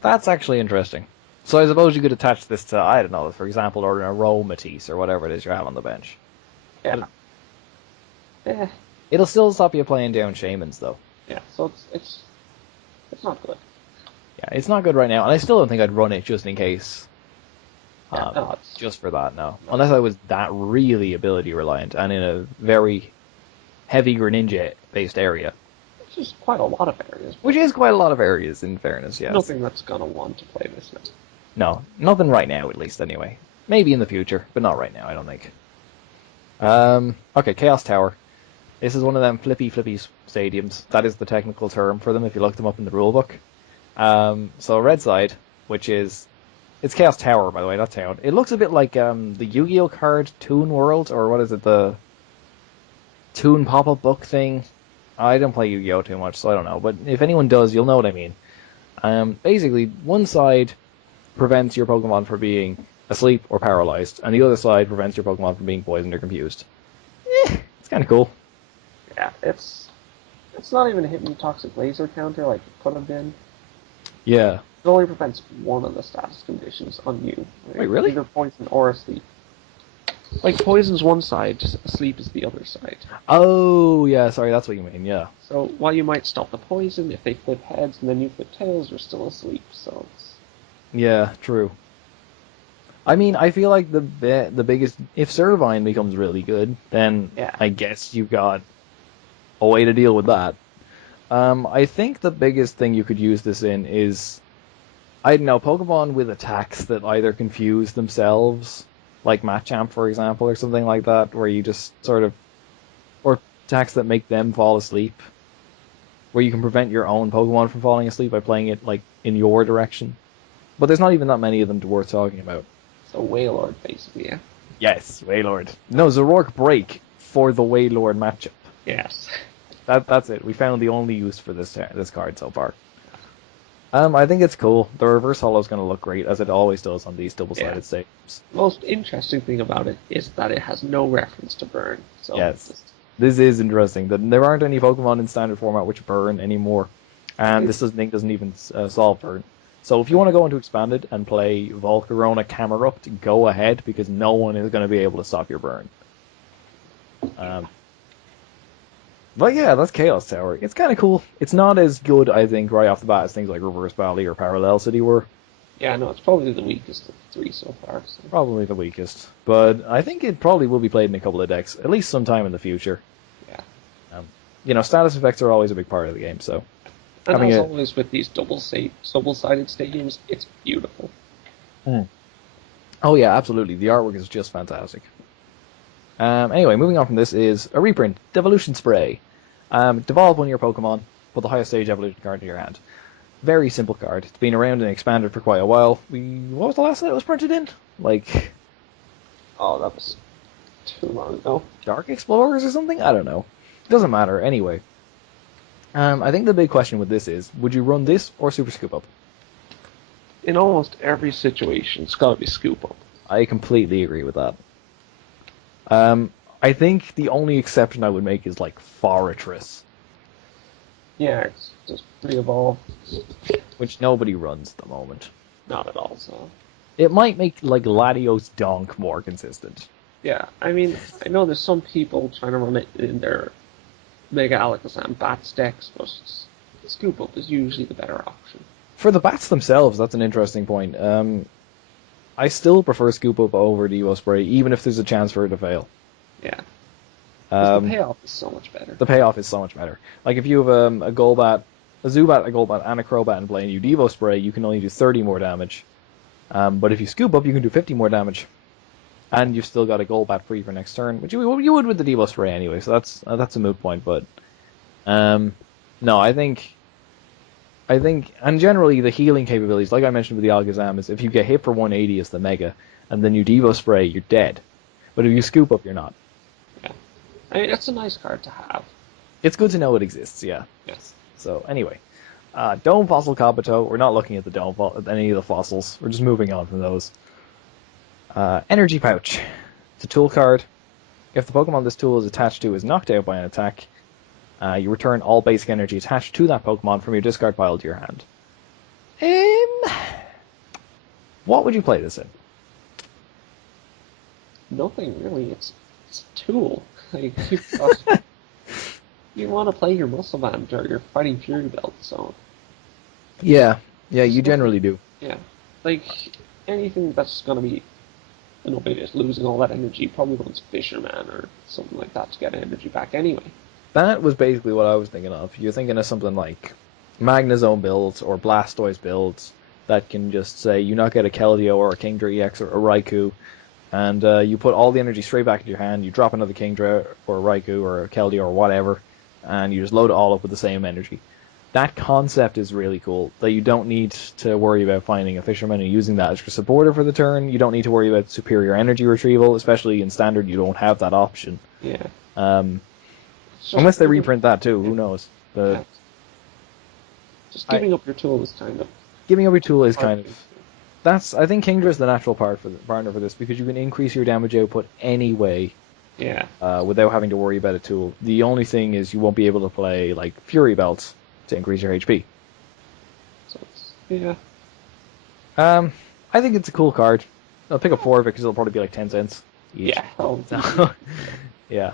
That's actually interesting. So I suppose you could attach this to, I don't know, for example, or an Aromatisse or whatever it is you have on the bench. Yeah. It'll still stop you playing down Shamans, though. Yeah, so it's not good. Yeah, it's not good right now, and I still don't think I'd run it just in case. Just for that, no. Unless I was that really ability reliant and in a very heavy Greninja-based area. Which is quite a lot of areas. Which is quite a lot of areas, in fairness, yes. Nothing that's going to want to play this now. No, nothing right now, at least, anyway. Maybe in the future, but not right now, I don't think. Okay, Chaos Tower. This is one of them flippy stadiums. That is the technical term for them if you look them up in the rulebook. So red side, which is... It's Chaos Tower, by the way, not Town. It looks a bit like the Yu-Gi-Oh card Toon World, or what is it, the Toon pop-up book thing. I don't play Yu-Gi-Oh too much, so I don't know. But if anyone does, you'll know what I mean. Basically, one side prevents your Pokemon from being asleep or paralyzed, and the other side prevents your Pokemon from being poisoned or confused. It's kind of cool. Yeah, it's not even a Hypnotoxic Laser counter like it could have been. Yeah. It only prevents one of the status conditions on you. Right? Wait, really? Either poison or asleep. Like, poison's one side, asleep is the other side. Oh, yeah, sorry, that's what you mean, yeah. So, while you might stop the poison, if they flip heads and then you flip tails, you're still asleep, so it's... Yeah, true. I mean, I feel like the biggest... If Servine becomes really good, then I guess you've got a way to deal with that. I think the biggest thing you could use this in is... I don't know, Pokemon with attacks that either confuse themselves, like Machamp, for example, or something like that, where you just sort of... Or attacks that make them fall asleep, where you can prevent your own Pokemon from falling asleep by playing it, like, in your direction. But there's not even that many of them worth talking about. So Wailord, basically, yeah? Yes, Wailord. No, Zoroark Break for the Wailord matchup. Yes. That's it. We found the only use for this card so far. I think it's cool. The reverse holo is going to look great, as it always does on these double-sided stadiums. Most interesting thing about it is that it has no reference to burn. So yes. This is interesting. There aren't any Pokemon in standard format which burn anymore. And this doesn't even solve burn. So if you want to go into Expanded and play Volcarona Camerupt, go ahead, because no one is going to be able to stop your burn. But yeah, that's Chaos Tower. It's kind of cool. It's not as good, I think, right off the bat as things like Reverse Valley or Parallel City were. Yeah, no, it's probably the weakest of the three so far. So. Probably the weakest. But I think it probably will be played in a couple of decks, at least sometime in the future. Yeah. Status effects are always a big part of the game, so... And as always with these double-sided stadiums, it's beautiful. Oh yeah, absolutely. The artwork is just fantastic. Anyway, moving on from this is a reprint, Devolution Spray. Devolve one of your Pokemon, put the highest stage evolution card in your hand. Very simple card. It's been around and expanded for quite a while. What was the last time it was printed in? Oh, that was too long ago. Dark Explorers or something? I don't know. Doesn't matter, anyway. I think the big question with this is, would you run this or Super Scoop Up? In almost every situation, it's got to be Scoop Up. I completely agree with that. I think the only exception I would make is, Forretress. Yeah, it's just re-evolve. which nobody runs at the moment. Not at all, so... It might make, like, Latios Donk more consistent. Yeah, I mean, I know there's some people trying to run it in their Mega Alakazam Bats decks, but Scoop Up is usually the better option. For the bats themselves, that's an interesting point. I still prefer Scoop Up over Devo Spray, even if there's a chance for it to fail. Yeah. The payoff is so much better. The payoff is so much better. Like, if you have a Golbat, a Zubat, a Golbat, and a Crobat in play, and you Devo Spray, you can only do 30 more damage. But if you Scoop Up, you can do 50 more damage. And you've still got a Golbat free for next turn, which you would with the Devo Spray anyway, so that's a moot point, but... no, I think, and generally the healing capabilities, like I mentioned with the Alakazam, is if you get hit for 180 as the Mega, and then you Devo Spray, you're dead. But if you Scoop Up, you're not. Yeah. I mean, it's a nice card to have. It's good to know it exists, yeah. Yes. So, anyway. Dome Fossil Kabuto, we're not looking at any of the fossils, we're just moving on from those. Energy Pouch. It's a tool card. If the Pokemon this tool is attached to is knocked out by an attack, you return all basic energy attached to that Pokemon from your discard pile to your hand. What would you play this in? Nothing really. It's a tool. Like, you want to play your Muscle Band or your Fighting Fury Belt, so... Yeah, you generally do. Yeah. Like, anything that's going to be just losing all that energy probably runs Fisherman or something like that to get energy back anyway. That was basically what I was thinking of. You're thinking of something like Magnezone builds or Blastoise builds that can just say you knock out a Keldeo or a Kingdra EX or a Raikou, and you put all the energy straight back into your hand, you drop another Kingdra or a Raikou or a Keldeo or whatever, and you just load it all up with the same energy. That concept is really cool, that you don't need to worry about finding a Fisherman and using that as your supporter for the turn. You don't need to worry about superior energy retrieval, especially in Standard you don't have that option. Yeah. Unless they reprint that too, who knows? Just giving up your tool is kind of... Giving up your tool is kind of... I think Kingdra is the natural partner for this, because you can increase your damage output anyway. Yeah. Without having to worry about a tool. The only thing is you won't be able to play, like, Fury Belts to increase your HP. So yeah. I think it's a cool card. I'll pick up 4 of it because it'll probably be like 10 cents each. Yeah. Oh, yeah.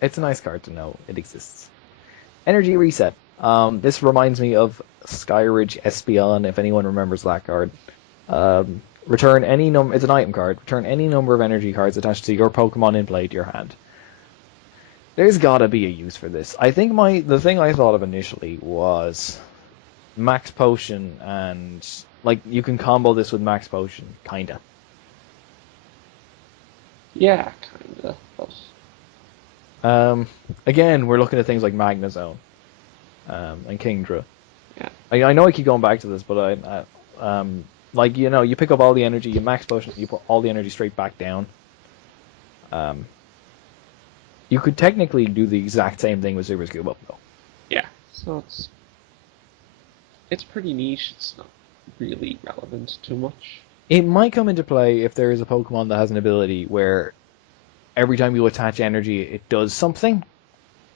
It's a nice card to know it exists. Energy Reset. This reminds me of Skyridge Espeon, if anyone remembers that card. Return any number. It's an item card. Return any number of energy cards attached to your Pokemon in play to your hand. There's gotta be a use for this. I think the thing I thought of initially was Max Potion, and like you can combo this with Max Potion, kinda. Yeah, kinda. But... Again, we're looking at things like Magnezone and Kingdra. Yeah. I know I keep going back to this, but like, you know, you pick up all the energy, you Max Potion, you put all the energy straight back down. You could technically do the exact same thing with Super Scoop Up, though. Yeah. So it's pretty niche. It's not really relevant too much. It might come into play if there is a Pokemon that has an ability where every time you attach energy, it does something.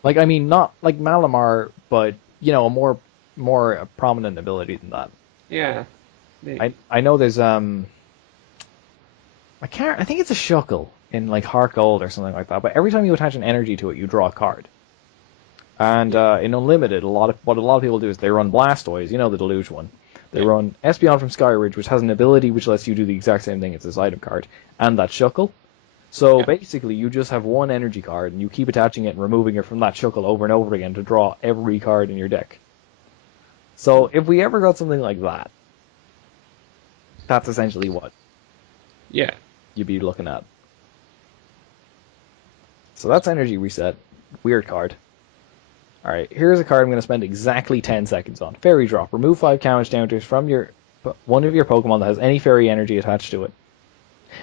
Like, I mean, not like Malamar, but, you know, a more prominent ability than that. Yeah. Maybe. I know there's I think it's a Shuckle in like Heart Gold or something like that, but every time you attach an energy to it, you draw a card. And in Unlimited, what a lot of people do is they run Blastoise, you know, the Deluge one. They run Espeon from Skyridge, which has an ability which lets you do the exact same thing as this item card, and that Shuckle. So basically, you just have one energy card, and you keep attaching it and removing it from that Shuckle over and over again to draw every card in your deck. So if we ever got something like that, that's essentially what you'd be looking at. So that's Energy Reset. Weird card. Alright, here's a card I'm going to spend exactly 10 seconds on. Fairy Drop. Remove 5 damage counters from one of your Pokemon that has any fairy energy attached to it.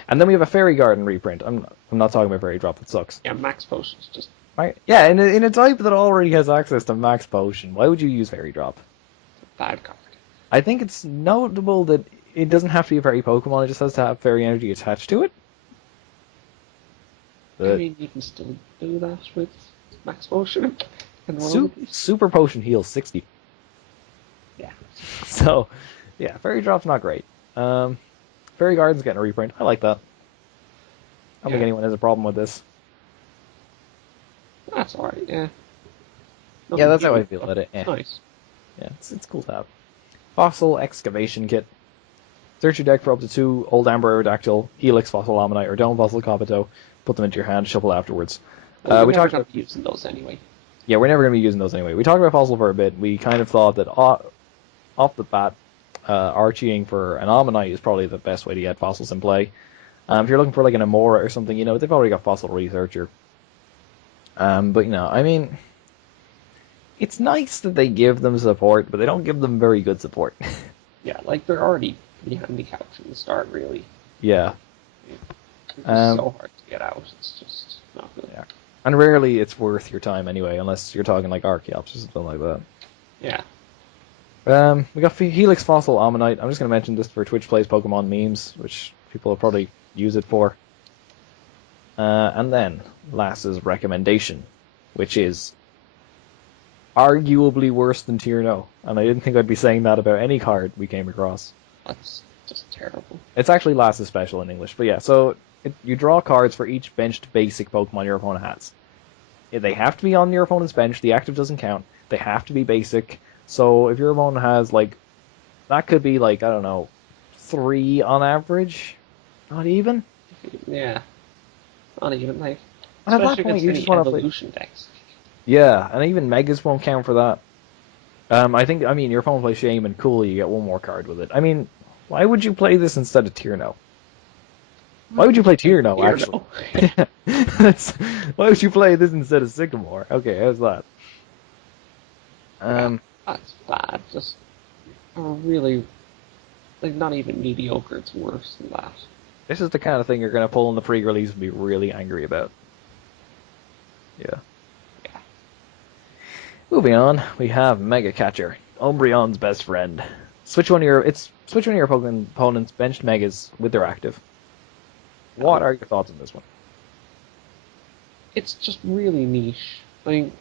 And then we have a Fairy Garden reprint. I'm not talking about Fairy Drop, it sucks. Yeah, Max Potion's just... Right. Yeah, in a type that already has access to Max Potion, why would you use Fairy Drop? Bad card. I think it's notable that it doesn't have to be a fairy Pokemon, it just has to have fairy energy attached to it. I mean, you can still do that with Max Potion. Super Potion heals 60. Yeah. So, yeah, Fairy Drop's not great. Fairy Garden's getting a reprint. I like that. I don't think anyone has a problem with this. That's alright, yeah. Yeah, that's how I feel about it. It's nice. Yeah, it's cool to have. Fossil Excavation Kit. Search your deck for up to 2 Old Amber Aerodactyl, Helix Fossil Ammonite, or Dome Fossil Kabuto. Put them into your hand, shuffle afterwards. Well, we're never going to be using those anyway. Yeah, we're never going to be using those anyway. We talked about Fossil for a bit. We kind of thought that off the bat, arching for an Ammonite is probably the best way to get fossils in play. If you're looking for like an Amora or something, you know, they've already got Fossil Researcher. But, you know, I mean, it's nice that they give them support, but they don't give them very good support. Yeah, like, they're already pretty handicapped from the start, really. Yeah. It's so hard to get out. It's just not good. Yeah. And rarely it's worth your time anyway, unless you're talking like Archeops or something like that. Yeah. We got Helix Fossil Ammonite. I'm just going to mention this for Twitch Plays Pokemon memes, which people will probably use it for. And then, last's recommendation, which is arguably worse than Tierno. And I didn't think I'd be saying that about any card we came across. That's just terrible. It's actually last's special in English, but yeah, so you draw cards for each benched basic Pokemon your opponent has. They have to be on your opponent's bench, the active doesn't count, they have to be basic. So if your opponent has, like, that could be, like, I don't know, 3 on average? Not even? Yeah. Not even, like, and especially at that point, against you any just want to evolution decks. Yeah, and even Megas won't count for that. I mean, your opponent plays Shame and Cool, you get one more card with it. I mean, why would you play this instead of Tierno? Why would you play Tierno, actually? Why would you play this instead of Sycamore? Okay, how's that? That's bad. Just really, like, not even mediocre. It's worse than that. This is the kind of thing you're going to pull in the pre-release and be really angry about. Yeah. Moving on, we have Mega Catcher, Umbreon's best friend. Switch one of your opponent's benched Megas with their active. What are your thoughts on this one? It's just really niche. I mean,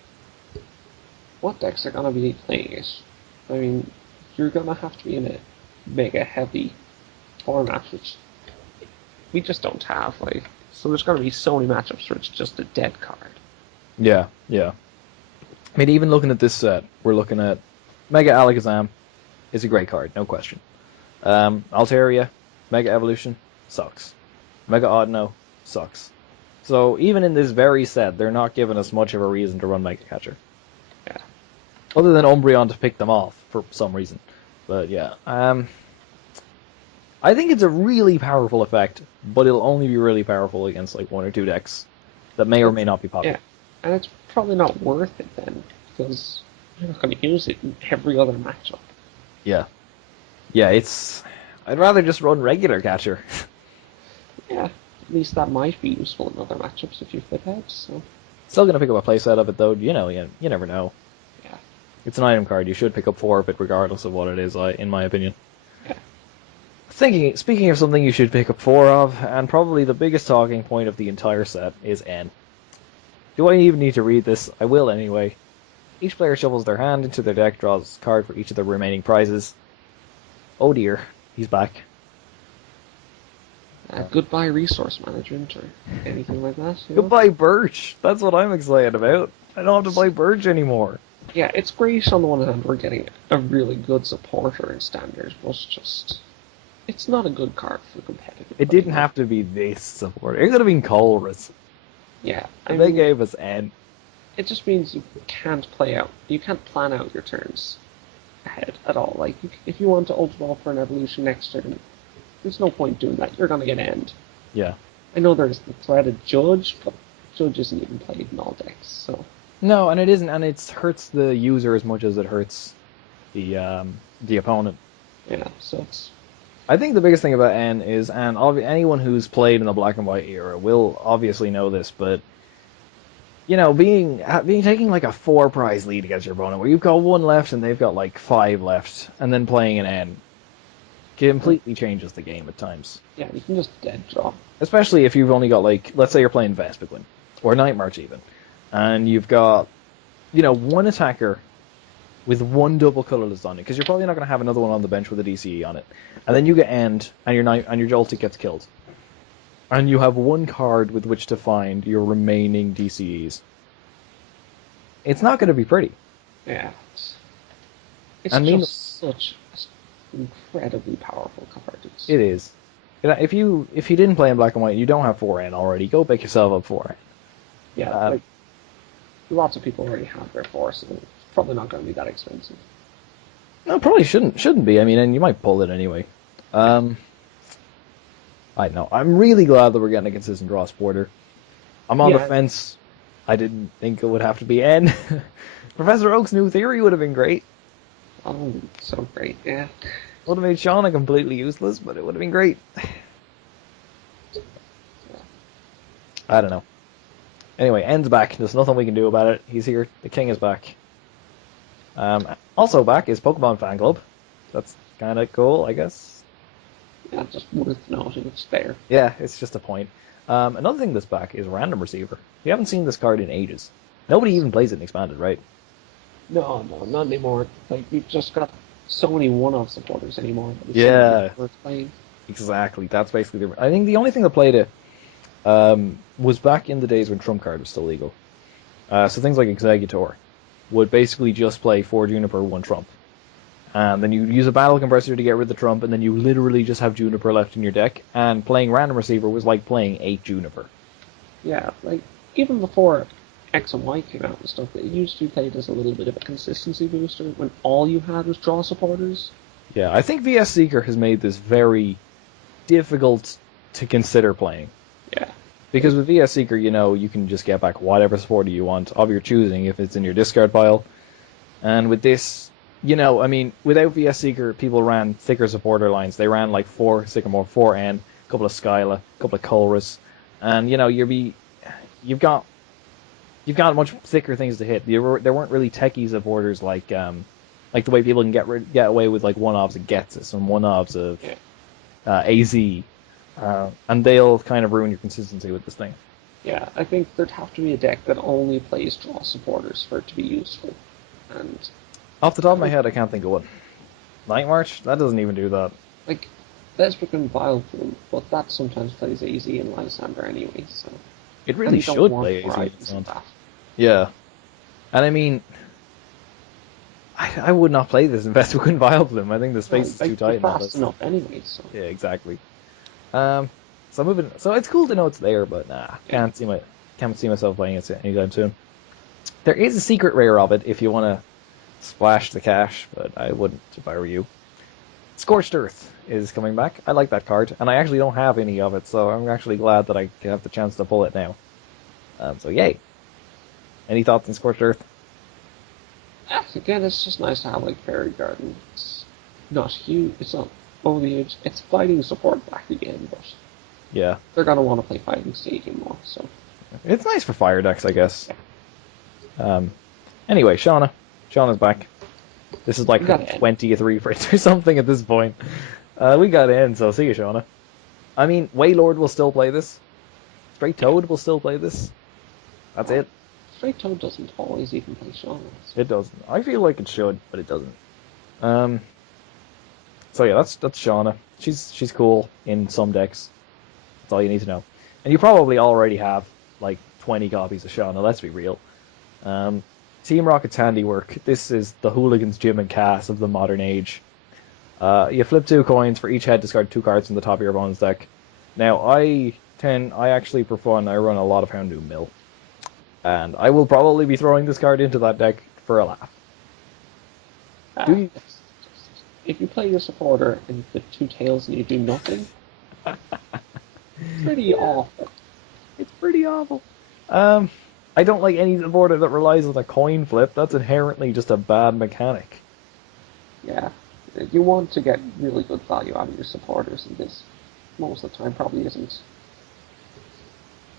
what decks are going to be playing it? I mean, you're going to have to be in a mega heavy format, which we just don't have. Like, so there's going to be so many matchups where it's just a dead card. Yeah. I mean, even looking at this set, we're looking at Mega Alakazam is a great card, no question. Altaria, Mega Evolution, sucks. Mega Audino, sucks. So even in this very set, they're not giving us much of a reason to run Mega Catcher. Yeah. Other than Umbreon to pick them off for some reason. But yeah. I think it's a really powerful effect, but it'll only be really powerful against like 1 or 2 decks that may or may not be popular. Yeah. And it's probably not worth it then, because you're not going to use it in every other matchup. Yeah. Yeah, I'd rather just run regular Catcher. Yeah, at least that might be useful in other matchups if you flip out, so... Still going to pick up a playset of it, though. You know, you never know. Yeah. It's an item card. You should pick up 4 of it regardless of what it is, in my opinion. Yeah. Speaking of something you should pick up 4 of, and probably the biggest talking point of the entire set, is N. Do I even need to read this? I will anyway. Each player shuffles their hand into their deck, draws a card for each of the remaining prizes. Oh dear, he's back. Goodbye resource management or anything like that. Goodbye Birch! That's what I'm excited about. I don't have to play Birch anymore. Yeah, it's great on the one hand we're getting a really good supporter in Standard, but it's not a good card for competitive. It didn't have to be this supporter. It could have been Colress. Yeah, They gave us N. It just means you can't you can't plan out your turns ahead at all. Like, if you want to Ultra Ball for an evolution next turn, there's no point doing that. You're going to get End. Yeah. I know there's the threat of Judge, but Judge isn't even played in all decks, so... No, and it isn't, and it hurts the user as much as it hurts the opponent. Yeah, so it's... I think the biggest thing about N is, and anyone who's played in the black and white era will obviously know this, but you know, taking like a 4 prize lead against your opponent, where you've got 1 left and they've got like 5 left, and then playing an N completely changes the game at times. Yeah, you can just dead draw. Especially if you've only got, like, let's say you're playing Vespiquen, or Night March even, and you've got, you know, 1 attacker with one double colorless on it, because you're probably not going to have another one on the bench with a DCE on it. And then you get End, and your Joltik gets killed. And you have one card with which to find your remaining DCEs. It's not going to be pretty. Yeah. It's just such an incredibly powerful card. It is. If you didn't play in black and white, you don't have 4N already, go pick yourself up 4N. Yeah, lots of people already have their 4, so it's probably not going to be that expensive. No, probably shouldn't be. I mean, and you might pull it anyway. I know. I'm really glad that we're getting a consistent draw supporter. I'm on the fence. I didn't think it would have to be N. Professor Oak's new theory would have been great. Oh, so great, yeah. Would have made Shauna completely useless, but it would have been great. I don't know. Anyway, N's back. There's nothing we can do about it. He's here. The king is back. Also back is Pokemon Fan Club. That's kind of cool, I guess. Yeah, just worth noting. It's there. Yeah, it's just a point. Another thing that's back is Random Receiver. We haven't seen this card in ages. Nobody even plays it in Expanded, right? No, not anymore. Like, we've just got so many one-off supporters anymore. Yeah. Worth playing. Exactly. That's basically I think the only thing that played it was back in the days when Trump Card was still legal. So things like Executor would basically just play 4 Juniper, 1 Trump. And then you use a Battle Compressor to get rid of the Trump, and then you literally just have Juniper left in your deck, and playing Random Receiver was like playing 8 Juniper. Yeah, like, even before X and Y came out and stuff, it used to be played as a little bit of a consistency booster when all you had was draw supporters. Yeah, I think VS Seeker has made this very difficult to consider playing. Yeah. Because with VS Seeker, you can just get back whatever supporter you want of your choosing if it's in your discard pile. And with this, without VS Seeker, people ran thicker supporter lines. They ran like 4 Sycamore, 4N, a couple of Skyla, a couple of Colrus. And, you've got much thicker things to hit. There weren't really techie supporters like the way people can get away with like 1-offs of Getsus and 1-offs of AZ. And they'll kind of ruin your consistency with this thing. Yeah, I think there'd have to be a deck that only plays draw supporters for it to be useful. And off the top of my head, I can't think of one. Night March? That doesn't even do that. Like, Desperate and Vileplume, but that sometimes plays AZ and Lysander anyway, so... It really should play AZ. Yeah. And I mean... I would not play this in Desperate and Vileplume. I think the space is too tight. Fast enough anyway, so... Yeah, exactly. So it's cool to know it's there, but can't see myself playing it anytime soon. There is a secret rare of it if you want to splash the cash, but I wouldn't if I were you. Scorched Earth is coming back. I like that card, and I actually don't have any of it, so I'm actually glad that I have the chance to pull it now. So yay. Any thoughts on Scorched Earth? Again, it's just nice to have like Fairy Garden. It's not huge. It's not foliage. It's fighting support back again, but yeah, they're gonna want to play Fighting Stadium more. So it's nice for fire decks, I guess. Anyway, Shauna's back. This is like her 20th reprint or something at this point. We got in, so see you, Shauna. I mean, Waylord will still play this. Straight Toad will still play this. That's it. Straight Toad doesn't always even play Shauna. It doesn't. I feel like it should, but it doesn't. So yeah, that's Shauna. She's cool in some decks. That's all you need to know. And you probably already have like 20 copies of Shauna, let's be real. Team Rocket's handiwork. This is the Hooligans Gym and Cass of the modern age. You flip 2 coins for each head, discard 2 cards from the top of your opponent's deck. Now, I actually, for fun, I run a lot of Houndoom Mill. And I will probably be throwing this card into that deck for a laugh. If you play your supporter and with 2 tails and you do nothing, it's pretty awful. It's pretty awful. I don't like any supporter that relies on a coin flip. That's inherently just a bad mechanic. Yeah. You want to get really good value out of your supporters, and this, most of the time, probably isn't.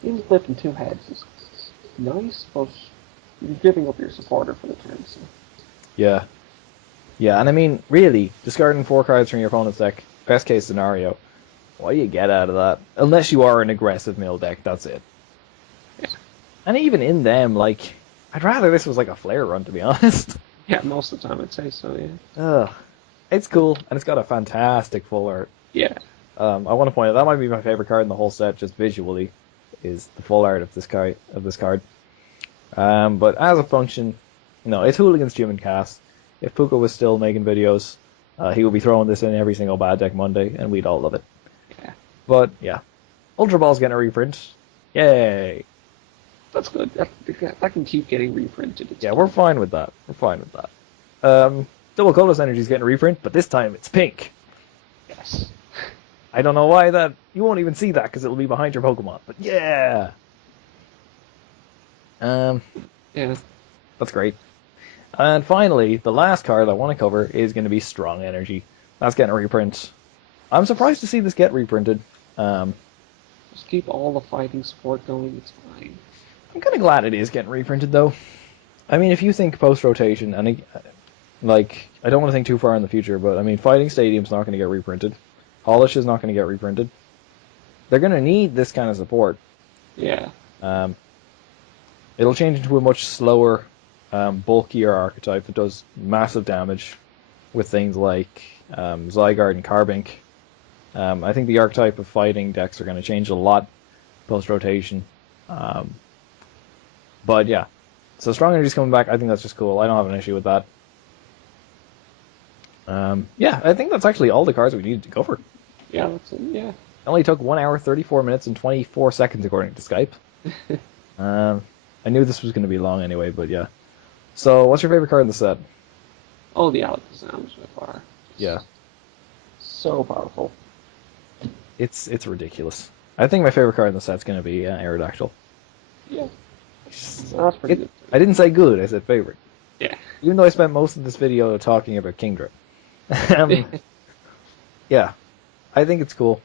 Even flipping 2 heads is nice, but you're giving up your supporter for the turn, so... Yeah. Yeah, and I mean, really, discarding 4 cards from your opponent's deck, best case scenario, what do you get out of that? Unless you are an aggressive mill deck, that's it. Yeah. And even in them, like, I'd rather this was like a flare run, to be honest. Yeah, most of the time I'd say so, yeah. It's cool, and it's got a fantastic full art. Yeah. I want to point out that might be my favorite card in the whole set, just visually, is the full art of this card. But as a function, it's Hooligan's Gym and Cast. If Puka was still making videos, he would be throwing this in every single Bad Deck Monday, and we'd all love it. Yeah. But yeah, Ultra Ball's getting a reprint. Yay! That's good. That can keep getting reprinted. Yeah, we're fine with that. Double Colorless Energy's getting a reprint, but this time it's pink. Yes. I don't know why that. You won't even see that because it'll be behind your Pokemon. But yeah. Yeah. That's great. And finally, the last card I want to cover is going to be Strong Energy. That's getting a reprint. I'm surprised to see this get reprinted. Just keep all the fighting support going. It's fine. I'm kind of glad it is getting reprinted, though. I mean, if you think post-rotation, and I don't want to think too far in the future, but I mean, Fighting Stadium's not going to get reprinted. Polish is not going to get reprinted. They're going to need this kind of support. Yeah. It'll change into a much slower, bulkier archetype that does massive damage with things like Zygarde and Carbink. I think the archetype of fighting decks are going to change a lot post-rotation. But yeah, so Strong Energy's coming back. I think that's just cool. I don't have an issue with that. Yeah, I think that's actually all the cards we needed to cover. Yeah, that's it. Yeah. It only took 1 hour, 34 minutes, and 24 seconds according to Skype. I knew this was going to be long anyway, but yeah. So, what's your favorite card in the set? Oh, the Alakazam so far. Yeah. So powerful. It's ridiculous. I think my favorite card in the set's going to be Aerodactyl. Yeah. That's pretty good. I didn't say good, I said favorite. Yeah. Even though I spent most of this video talking about Kingdra. Yeah. I think it's cool.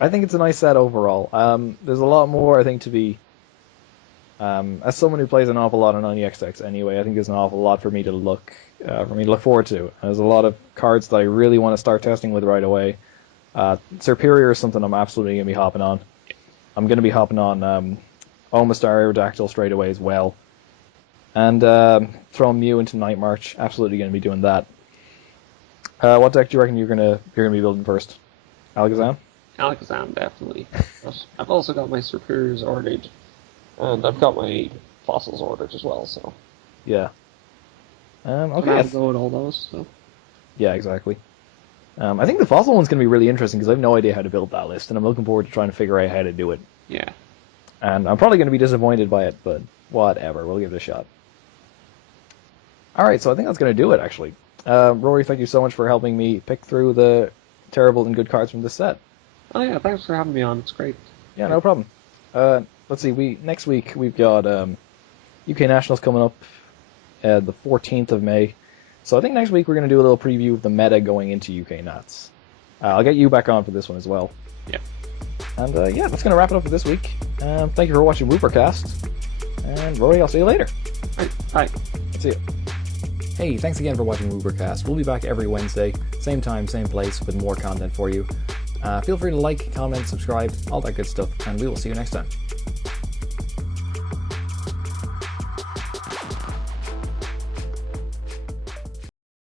I think it's a nice set overall. There's a lot more, I think, to be... as someone who plays an awful lot on EX decks anyway, I think there's an awful lot for me to look forward to. There's a lot of cards that I really want to start testing with right away. Superior is something I'm absolutely going to be hopping on. I'm going to be hopping on Omastar Aerodactyl straight away as well. And throwing Mew into Night March. Absolutely going to be doing that. What deck do you reckon you're gonna be building first? Alakazam? Alakazam, definitely. But I've also got my Superiors ordered, and I've got my Fossils ordered as well, so... Yeah. Okay. I have to go with all those, so... Yeah, exactly. I think the Fossil one's going to be really interesting, because I have no idea how to build that list, and I'm looking forward to trying to figure out how to do it. Yeah. And I'm probably going to be disappointed by it, but whatever, we'll give it a shot. Alright, so I think that's going to do it, actually. Rory, thank you so much for helping me pick through the terrible and good cards from this set. Oh yeah, thanks for having me on, it's great. Yeah, no problem. Let's see, next week we've got UK Nationals coming up the 14th of May. So I think next week we're going to do a little preview of the meta going into UK Nats. I'll get you back on for this one as well. Yeah. And yeah, that's going to wrap it up for this week. Thank you for watching Woopercast. And Rory, I'll see you later. Bye. See you. Hey, thanks again for watching Woopercast. We'll be back every Wednesday, same time, same place, with more content for you. Feel free to like, comment, subscribe, all that good stuff, and we will see you next time.